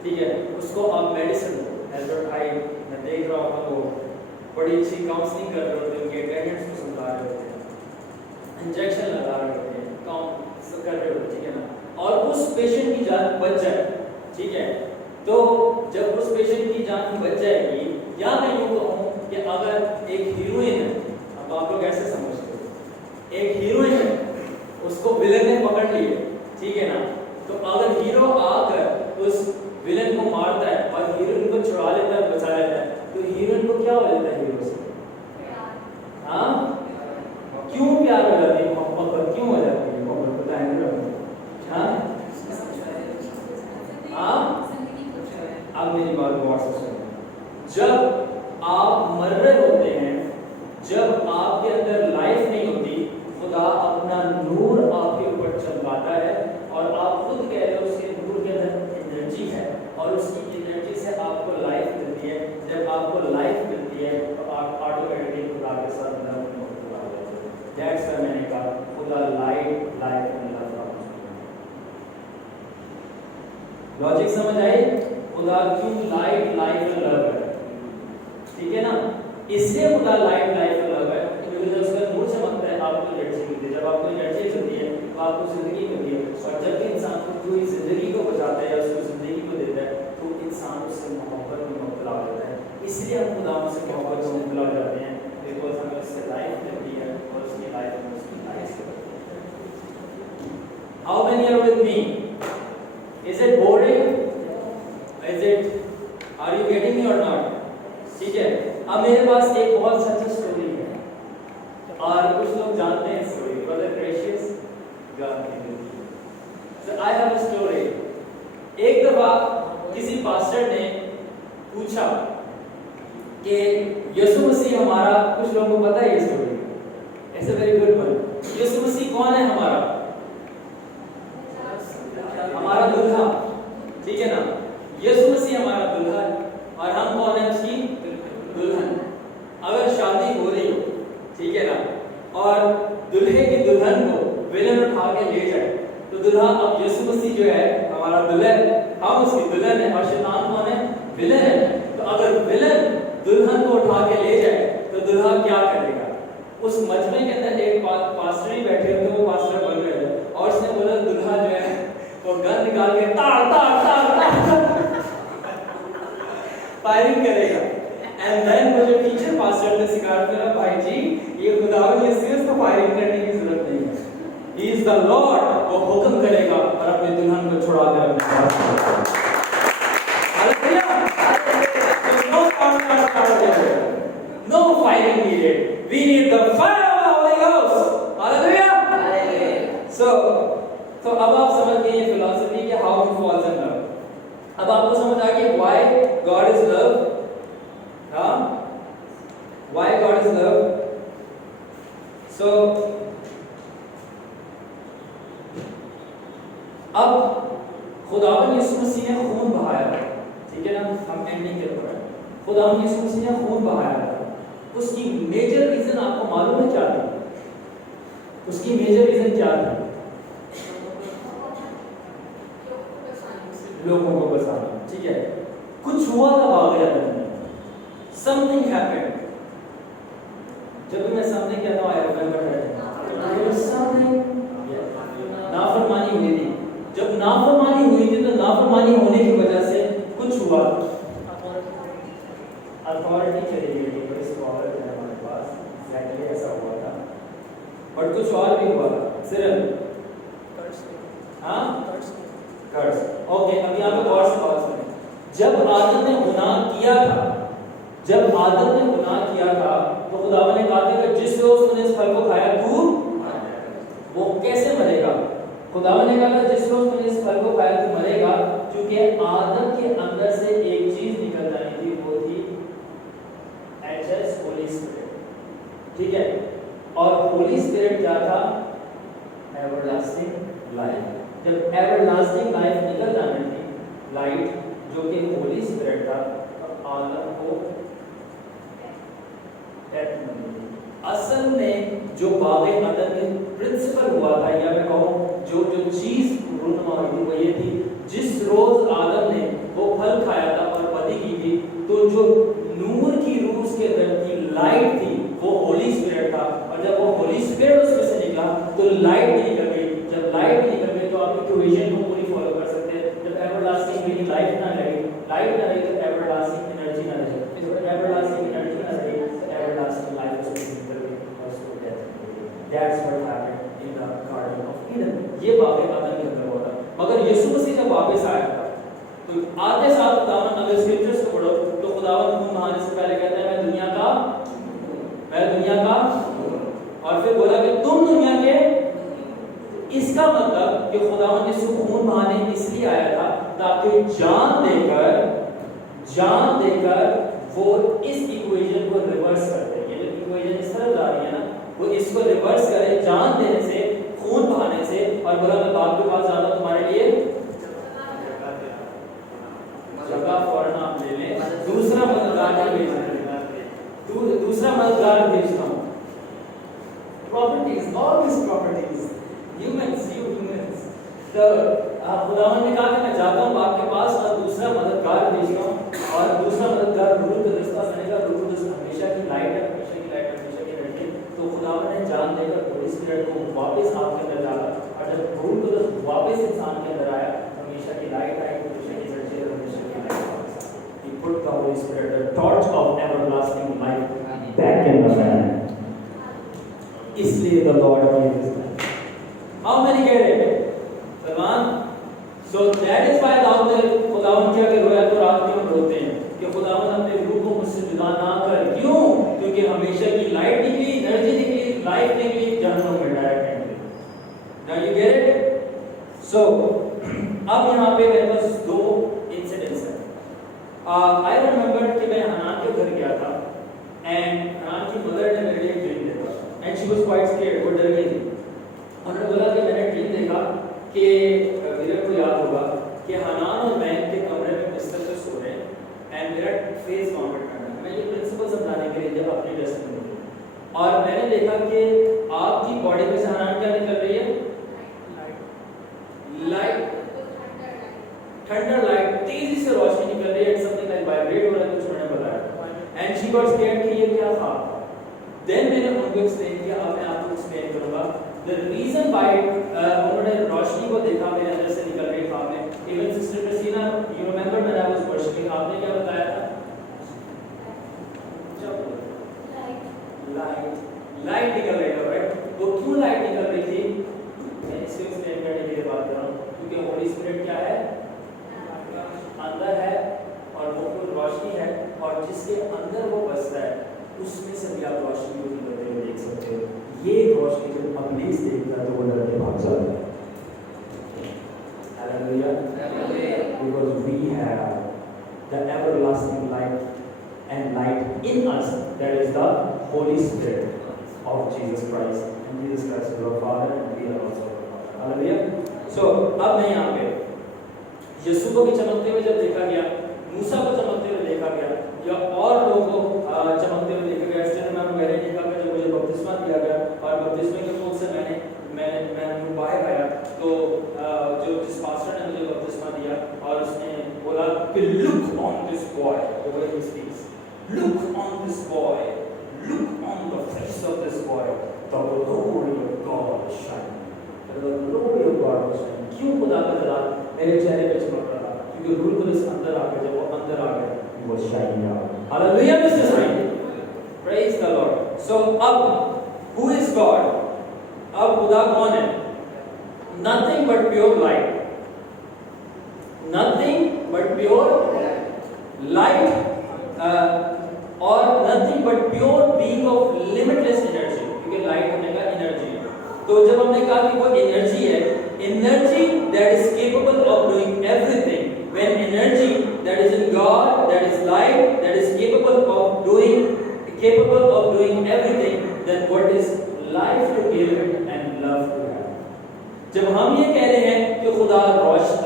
ठीक है, उसको आप मेडिसिन एल्बर्ट हाइड मैं देख रहा होता, वो बड़ी अच्छी काउंसलिंग कर रहे होते हैं, उनके अटेंडेंट्स को समझा रहे होते हैं, इंजेक्शन लगा रहे होते हैं, काम कर रहे होते हैं, ठीक है ना, और उस पेशेंट की जान बच जाए, ठीक है। तो जब उस पेशेंट की जान बच जाएगी, या मैं यूँ कहूँ कि अगर एक हीरोइन है, अब आप लोग ऐसे समझते हो, एक हीरोइन है, उसको विलन ने पकड़ लिया, ठीक है ना, तो अगर हीरो आकर उस विलन को मारता है और हीरोइन को छुड़ा लेता है, बचा लेता है, तो हीरोइन को क्या हो जाता है हीरो से? हाँ, क्यों प्यार हो जाती है, मोहब्बत क्यों हो जाती है, मोहब्बत बताएंगे? हाँ हाँ, अब मेरी बात गौर से सुनो। जब आप मर रहे होते हैं, जब आपके अंदर लाइफ नहीं होती, खुदा अपना नूर आपके ऊपर चमकाता है और आप खुद कह रहे हो उसके नूर के अंदर एनर्जी है और उसकी एनर्जी से आपको लाइफ मिलती है। जब आपको लाइफ मिलती है तो आप ऑटोमेटिकली खुदा के साथ लव होते हो। दैट्स व्हाई मैंने कहा खुदा लाइट लाइफ एंड लव का लॉजिक समझ आई? खुदा क्यों लाइट लाइफ एंड लव है, ठीक है ना, इसलिए खुदा लाइट लाइफ एंड लव है क्योंकि जब उसका नूर चमकता है आपको एनर्जी मिलती है, जब आपको एनर्जी मिलती है तो आपको जिंदगी मिलती है, और जब भी इंसान को कोई जिंदगी को बचाता है या उसको जिंदगी को देता है तो इंसान उससे मोहब्बत में मुब्तला हो जाता है। इसलिए हम खुदा से मोहब्बत में मुब्तला हो जाते हैं बिकॉज हमें उससे लाइफ मिलती है और उसकी लाइफ में उसकी life. How many are with me? Is it boring? Is it? Are you getting me or not? ठीक है। अब मेरे पास एक बहुत सच्ची स्टोरी है और कुछ लोग जानते हैं स्टोरी, ब्रदर क्रेशियस So I have a story. एक दफा किसी पास्टर ने पूछा कि यीशु मसीह हमारा, कुछ लोगों को पता है ये स्टोरी, ऐसे वेरी गुड वन, यीशु मसीह कौन है हमारा? हमारा दूल्हा, ठीक है ना, यीशु मसीह हमारा दूल्हा है और हम कौन है उसकी दुल्हन। अगर शादी हो रही हो, ठीक है ना, और दुल्हे की दुल्हन को विलन उठा के ले जाए तो दुल्हा, अब यीशु मसीह जो है हमारा दुल्हन, हम उसकी दुल्हन है और शैतान कौन है? विलन है। तो अगर विलन दुल्हन को उठा के ले जाए तो दुल्हा क्या करेगा? उस मजमे के अंदर एक पास्टर ही बैठे होते, वो पास्टर बन रहे थे और उसने बोला दुल्हा जो है वो गन निकाल के ताड़ ताड़ ताड़ ताड़ फायरिंग करेगा। एंड देन मुझे टीचर पास्टर ने सिखाया था, भाई जी ये खुदावन यीशु उसको फायरिंग करने की जरूरत नहीं है, ही इज द लॉर्ड, वो हुक्म करेगा और अपने दुल्हन को छुड़ा कर अपने पास। No firing needed, we need the fire of the Holy Ghost. Hallelujah. So अब आप समझ गए ये फिलॉसफी के how to fall in love. अब आपको समझ आ गया व्हाई गॉड इज लव। हाँ, why God is love. So अब खुदावन यीशु मसीह ने खून बहाया, ठीक है ना, हम एंडिंग के ऊपर हैं। खुदावन यीशु मसीह ने खून बहाया था, उसकी मेजर रीजन आपको मालूम है क्या थी? उसकी मेजर रीजन क्या थी? लोगों को बचाना, ठीक है। कुछ हुआ था बागया में, समथिंग हैपेंड। जब भी मैं समथिंग कहता हूं आई रिमेंबर समथिंग, नाफरमानी हुई थी। जब नाफरमानी हुई थी तो नाफरमानी होने की वजह से कुछ हुआ, अथॉरिटी चली गई थी, बड़ी स्कॉलर है हमारे पास, एग्जैक्टली ऐसा हुआ था। और कुछ और भी हुआ था, सिर्फ हाँ कर्ज। ओके, अब यहाँ पे गौर से बात सुनिए। जब आदम ने गुनाह किया था, जब आदम ने गुनाह किया था तो खुदावन ने कहा था कि जिस रोज तूने इस फल को खाया तू, वो कैसे मरेगा? खुदावन ने कहा था जिस रोज तूने इस फल को खाया तू मरेगा, क्योंकि आदम के अंदर से एक चीज निकल जानी थी, वो थी एचएस होली स्पिरिट। ٹھیک ہے. اور ہولی اسپرٹ کیا تھا؟ Ever lasting life. جب ایور لاسٹنگ لائف نکل جانے تھی لائٹ جو کہ ہولی اسپرٹ تھا, عالم کو اصل میں جو باغ عدن میں پرنسپل ہوا تھا, یا میں کہوں جو چیز رونما ہوئی تھی وہ یہ تھی, جس روز آدم نے وہ پھل کھایا تھا اور بدی کی تھی, تو جو نور کی روح اس کے اندر کی لائٹ تھی وہ ہولی اسپرٹ تھا. اور جب وہ ہولی اسپرٹ اس میں سے نکلا تو لائٹ بھی نکل گئی. جب لائٹ بھی نکل گئی تو آپ ایکویشن کو پوری فالو کر سکتے ہیں. جب ایور لاسٹنگ لائف نہ رہی تو ایور لاسٹنگ انرجی نہ رہی. ایور لاسٹنگ انرجی نہ رہی تو ایور لاسٹنگ لائف اس میں نکل گئی اور اس کو ڈیتھ مل گئی. That's what happened in the garden of Eden. یہ باغ عدن کے اندر ہوا تھا. مگر یسوع مسیح جب واپس آیا تھا تو آتے ساتھ خداوند اگر اسکرپچرز کو پڑھو تو خداوند خون بہانے سے پہلے کہتا ہے میں دنیا کا اور پھر بولا کہ تم دنیا کے. اس کا مطلب کہ خداوند یسوع خون بہانے اس لیے آیا تھا تاکہ جان دے کر وہ اس ایکویشن کو ریورس کر دے. یہ جو ایکویشن اس طرح جا رہی ہے نا وہ اس کو ریورس کرے جان دینے سے, خون بہانے سے, اور بولا میں باپ کے پاس جاتا ہوں تمہارے لیے جگہ فوراً آپ لے لیں, دوسرا مددگار بھیجتا ہوں. Properties, all these properties, humans. تو خداوند نے کہا کہ میں جاتا ہوں باپ کے پاس اور دوسرا مددگار بھیجتا ہوں, اور دوسرا مددگار روح القدس کا بنے گا. روح القدس ہمیشہ کی لائٹ ہے, ہمیشہ کی انرجی. تو خداوند نے جان دے کر ہولی اسپرٹ کو واپس آپ کے اندر ڈالا, اور جب روح القدس واپس انسان کے اندر آیا ہمیشہ کی لائٹ آئی, ہمیشہ کی انرجی اور ہمیشہ کی لائٹ واپس آئی. He put the Holy Spirit, the torch of everlasting life back in the man. اس لیے the Lord gave his life. How many get it? Salman. So that is why خداوند کیا کہ رویا تو رات میں ہم روتے ہیں کہ خداوند اپنے روح کو مجھ سے جدا نہ کر. کیوں؟ کیونکہ ہمیشہ کی لائٹ نکلی, انرجی نکلی, لائف نکلی جہنم میں ڈائریکٹ نکلی. Now you get it? So اب یہاں پہ میرے پاس دو انسیڈنٹس ہیں. I remember کہ میں حنان کے گھر گیا تھا and حنان کی مدر نے میرے لیے ڈریم دیکھا and she was quite scared. وہ ڈر گئی تھی. انہوں نے بولا کہ میں نے ڈریم دیکھا کہ میرے کو یاد ہوگا کہ حنان اور میں کے کمرے میں بستر پہ سو رہے ہیں اینڈ میرا فیس وامٹ کرنا ہے. میں یہ پرنسپل سمجھانے کے لیے جب اپنی ڈریس میں نکلی اور میں نے دیکھا کہ آپ کی باڈی میں سے حنان کیا نکل رہی ہے؟ لائٹ, تھنڈر لائٹ, تیزی سے روشنی نکل رہی ہے. سمتھنگ لائک وائبریٹ ہو رہا ہے, کچھ انہوں نے بتایا. اینڈ شی گاٹ اسکیئرڈ کہ یہ کیا تھا. دین میں نے ان کو ایکسپلین کیا. اب میں آپ کو ایکسپلین کروں گا the reason why انہوں نے روشنی کو دیکھا میرے اندر سے نکل رہی خواب میں. Even sister Christina, you remember when I was worshiping, آپ نے کیا بتایا تھا؟ لائٹ نکل رہی ہے. رائٹ, وہ کیوں لائٹ نکل رہی تھی میں اس کو ایکسپلین کرنے کے لیے بات کر رہا ہوں. کیونکہ ہولی اسپرٹ کیا ہے؟ اندر ہے اور وہ خود روشنی ہے, اور جس کے اندر وہ بستا ہے اس میں سے بھی آپ روشنی کو نکلتے ہوئے دیکھ سکتے ہو. یہ روشنی جب ابلیس دیکھتا ہے تو وہ ڈر کے بھاگ جاتا ہے. Hallelujah. Because we have the everlasting light and light in us, that is the Holy Spirit of Jesus Christ. And Jesus Christ is our Father and we are also our Father. Hallelujah. So اب میں یہاں پہ یسوع کو بھی چمکتے ہوئے جب دیکھا گیا, موسیٰ کو چمکتے ہوئے دیکھا گیا, یا اور لوگوں کو چمکتے ہوئے دیکھا گیا. اس لیے میں نے دیکھا کہ جب مجھے بپتسمہ دیا گیا اور بپتسمے کے فوق سے میں باہر آیا تو جو جس پاسٹر نے مجھے بپتسمہ دیا اور اس نے بولا کہ look on this boy, the way he speaks, look on this boy, look on the face of this boy, the glory of God is shining. The glory of God is shining. کیوں خدا کا جلال میرے چہرے پہ چمک رہا تھا؟ کیونکہ روح القدس اندر آ گیا. جب وہ اندر آ گیا وہ shine out. Hallelujah, Mr. Saint. Praise the Lord. So اب who is God? اب خدا کون ہے؟ Nothing but pure light. Nothing but pure light اور nothing but pure being of limitless energy. کیونکہ لائٹ ہونے کا انرجی ہے. تو جب ہم نے کہا کہ وہ انرجی ہے, energy that is capable of doing everything. When energy that is in God, that is light, that is capable of doing everything, then what is life to give and love to have. جب ہم یہ کہہ رہے ہیں کہ خدا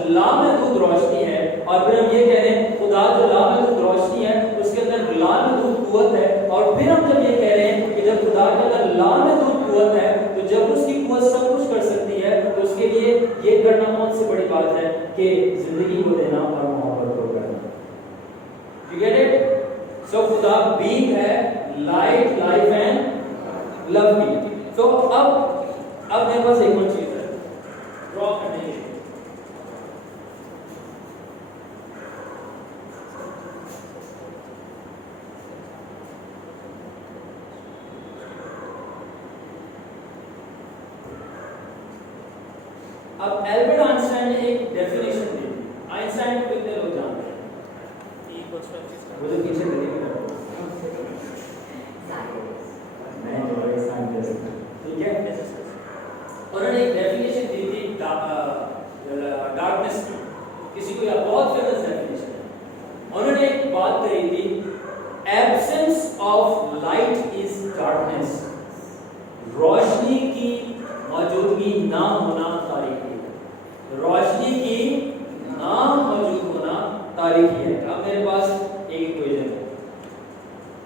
لامحدود روشنی ہے اور پھر ہم یہ کہہ رہے ہیں خدا جو لامحدود روشنی ہے اس کے اندر لامحدود قوت ہے، اور پھر ہم جب یہ کہہ رہے ہیں کہ جب خدا کے اندر لامحدود قوت ہے تو جب اس کی قوت سب کچھ کر سکتی ہے تو اس کے لیے یہ کرنا کون سے بڑی بات ہے کہ زندگی کو دینا اور محبت کو کرنا. You get it? So خدا being ہے light, life and love کی. So اب میرے پاس ایک اور چیز ہے ڈرا کرنے کے لیے. اب ایلبرٹ آئنسٹائن نے ایک ڈیفینیشن دی. آئنسٹائن کو کتنے لوگ جانتے ہیں؟ وہ جو پیچھے دیکھ رہے ہیں ٹھیک ہے. انہوں نے ایک ڈیفینیشن دی تھی ڈارکنیس کی. کسی کو بہت فیمس ڈیفینیشن ہے. انہوں نے ایک بات کہی تھی absence of light is darkness. روشنی کی موجودگی نہ ہونا تاریکی ہے. روشنی کی نہ موجود ہونا تاریکی ہے. اب میرے پاس ایک ایکویشن ہے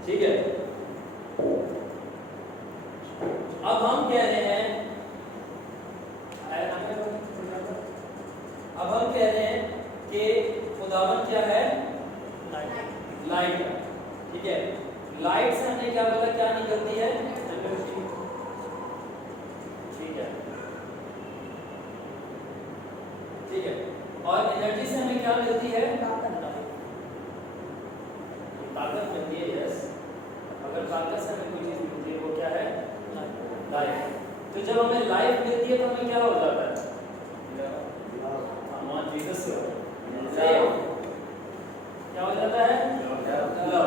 ٹھیک ہے. اب ہم کہہ رہے ہیں کہ خداوند کیا ہے؟ لائٹ. ٹھیک ہے. لائٹ سے ہم نے کیا بولا کیا نکلتی ہے؟ ٹھیک ہے. اور انرجی سے ہمیں کیا ملتی ہے؟ طاقت ملتی ہے. یس. اگر طاقت سے ہمیں کوئی چیز ملتی ہے وہ کیا ہے؟ لائف. تو جب ہمیں لائف ملتی ہے تو ہمیں کیا ہو جاتا ہے؟ ہم جیسس سے کیا ہو جاتا ہے؟ لو.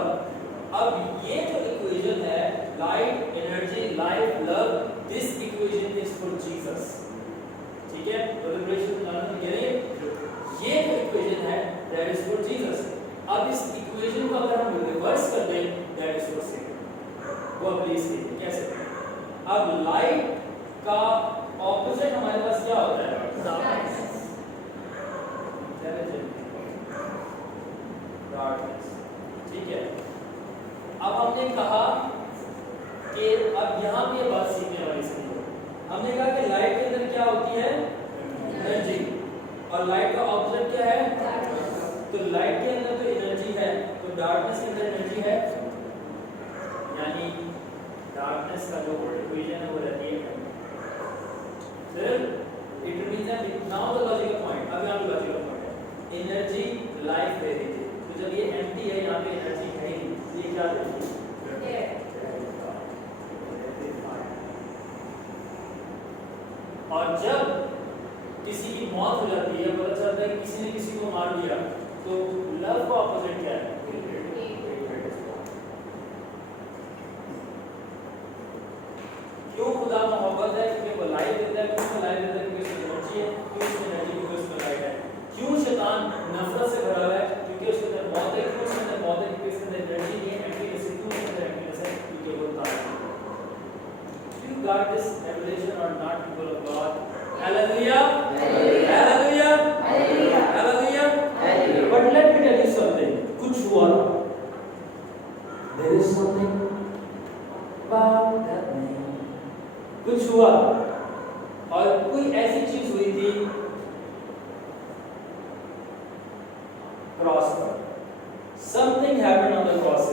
اب یہ جو ایکویشن ہے light, energy, life, love, this equation is for Jesus. ٹھیک ہے. یہ جو ایکویشن ہے دیٹ از فار جیسس. اب اس ایکویشن کو اگر ہم ریورس کر دیں دیٹ از فار سین. وہ پلیز کیسے؟ اب لائٹ کا اپوزٹ ہمارے پاس کیا ہوتا ہے؟ ڈارکنیس. ٹھیک ہے. اب ہم نے کہا کہ اب یہاں پہ یہ بات سیکھنے والی سمجھو. ہم نے کہا کہ لائٹ کے اندر کیا ہوتی ہے؟ انرجی. اور لائٹ کا اپوزٹ کیا ہے؟ تو لائٹ کے اندر تو انرجی ہے تو ڈارکنیس کے اندر انرجی ہے. یعنی ڈارکنیس کا جو ایکویشن ہے وہ رہتی ہے صرف it means that now the logical point. اب یہاں پہ لاجیکل پوائنٹ ہے انرجی لائف دے رہی ہے. تو جب یہ ایمٹی ہے یہاں پہ انرجی ہے ہی نہیں, یہ کیا دے رہی ہے؟ اور جب کسی کی موت ہو جاتی ہے پتہ چلتا ہے کہ کسی نے کسی کو مار دیا تو لو کا اپوزٹ کیا ہے؟ کیوں خدا محبت ہے؟ کیونکہ وہ لائف دیتا ہے. کیوں وہ لائف دیتا ہے؟ کیونکہ اس میں انرجی ہے. کیوں اس میں انرجی؟ کیونکہ اس میں لائف ہے. کیوں شیطان نفرت سے بھرا ہوا ہے؟ کیونکہ اس کے اندر موت ہے. کیوں اس کے اندر موت ہے؟ کیونکہ اس کے اندر انرجی نہیں ہے. ایمپٹینس ہے. کیوں اس کے اندر ایمپٹینس ہے؟ کیونکہ وہ طاقت ہے. You got this revelation or not, people of God? Hallelujah! Hallelujah! Hallelujah! Hallelujah! But let me tell you something. کچھ ہوا تھا. There is something about that name. کچھ ہوا اور کوئی ایسی چیز ہوئی تھی cross per. Something happened on the cross.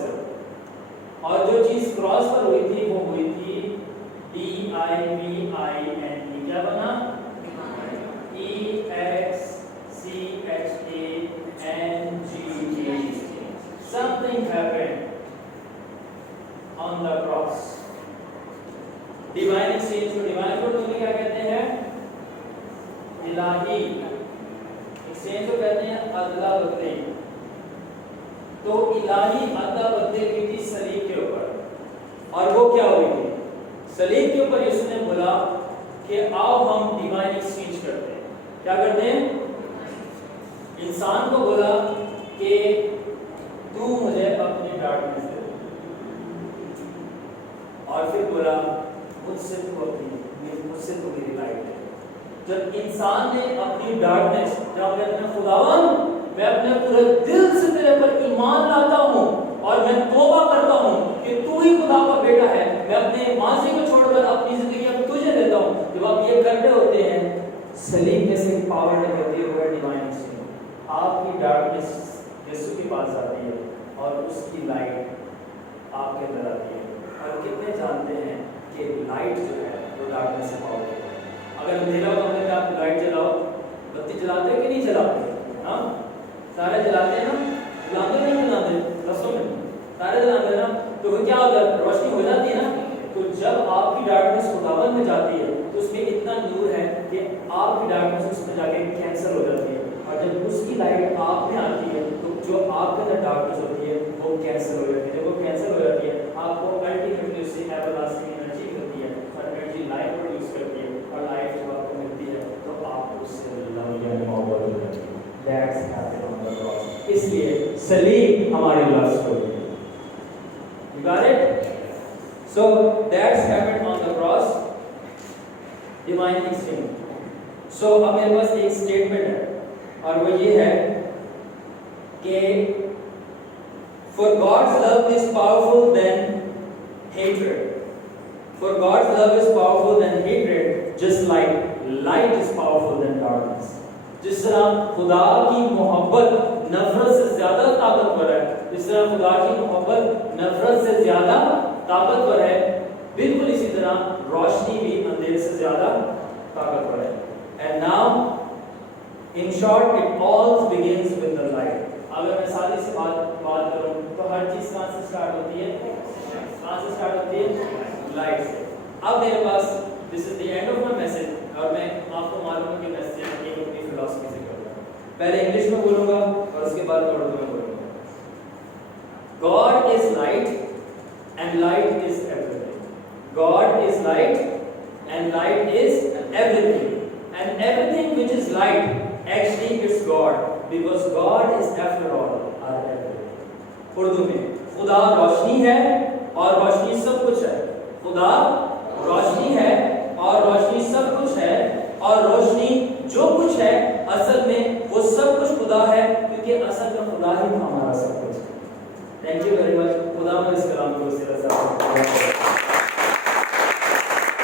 اور جو چیز کراس پر ہوئی تھی وہ ہوئی تھی DIVINE. کیا بنا؟ EXCHANGE. Something happened on the cross. Divine exchange کو divine کو تمہیں کیا کہتے ہیں؟ الہی exchange کو کہتے ہیں ادلا بدلی. تو الہی ادلا بدلی ہوئی تھی صلیب کے اوپر. اور وہ کیا ہوئی تھی؟ صلیب کے اوپر یسوع نے بولا کہ آؤ ہم ڈیوائن ایکسچینج کرتے ہیں. کیا کرتے ہیں؟ انسان کو بولا کہ تو مجھے اپنی ڈارکنیس دے. اور پھر بولا مجھ سے تو میری لائٹ ہے. جب انسان نے اپنی ڈارکنس، جب میں اپنے خداوند میں اپنے پورے دل سے تیرے پر ایمان لاتا ہوں اور میں توبہ کرتا ہوں کہ تو ہی خدا کا بیٹا ہے، میں اپنے ماضی کو چھوڑ کر اپنی زندگی اب تجھے دیتا ہوں. جب آپ یہ کرتے ہوتے ہیں سلیم میں سے پاور نکلتی ہے، ڈیوائن انسٹنکٹ. آپ کی ڈارکنس یسوع کے پاس آتی ہے اور اس کی لائٹ آپ کے اندر آتی ہے. اور کتنے جانتے ہیں کہ لائٹ جو ہے وہ ڈارکنس سے پاور ہے. اگر اندھیرا ہو تو آپ لائٹ جلاؤ، بتی جلاتے کہ نہیں جلاتے؟ ہاں سارے جلاتے ہیں نا، جلاتے نہیں جلاتے؟ رسوں میں سارے جلاتے ہیں نا. تو وہ کیا ہوتا ہے؟ روشنی ہو جاتی ہے نا. تو جب آپ کی ڈارکنس خداوند میں جاتی ہے تو اس میں اتنا نور ہے کہ آپ کی ڈارکنس اس میں جا کے کینسل ہو جاتی ہے. اور جب اس کی لائٹ آپ میں آتی ہے تو جو آپ کے اندر ڈارکنس ہوتی ہے وہ کینسل ہو جاتی ہے. جب وہ کینسل ہو جاتی ہے آپ کو الٹیمیٹلی اس سے ایور لاسٹنگ انرجی ملتی ہے اور انرجی لائف پروڈیوس کرتی ہے. اور لائف جب آپ کو ملتی ہے تو آپ کو اس سے لو یعنی محبت ہو جاتی ہے. That's happened on the cross. اس لیے سلیم ہماری لو اسٹوری ہے. You got it? So that's happened on the cross. Divine instinct. So اب میرے پاس ایک اسٹیٹمنٹ ہے اور وہ یہ ہے کہ for God's love is powerful than hatred. For God's love is powerful than hatred, just like light is powerful than darkness. جس طرح خدا کی محبت نفرت سے زیادہ طاقتور ہے، جس طرح خدا کی محبت نفرت سے زیادہ طاقتور ہے، بالکل اسی طرح روشنی بھی اندھیرے سے زیادہ طاقتور ہے. And now, in short, it all begins with the light. اگر میں سادی سے بات کروں تو ہر چیز کہاں سے اسٹارٹ ہوتی ہے؟ کہاں سے اسٹارٹ ہوتی ہے؟ لائٹ سے. اب میرے پاس this is the end of my message اور میں آپ کو معلوم ہے کہ میسج ایک اپنی فلسفی سے کروں گا. پہلے انگلش میں بولوں گا اور اس کے بعد اردو میں بولوں گا. God is light and light is everything. God is light and light is everything. And everything which is light actually is God, because God is after all our everything. Urdu میں خدا روشنی ہے اور روشنی سب کچھ ہے. خدا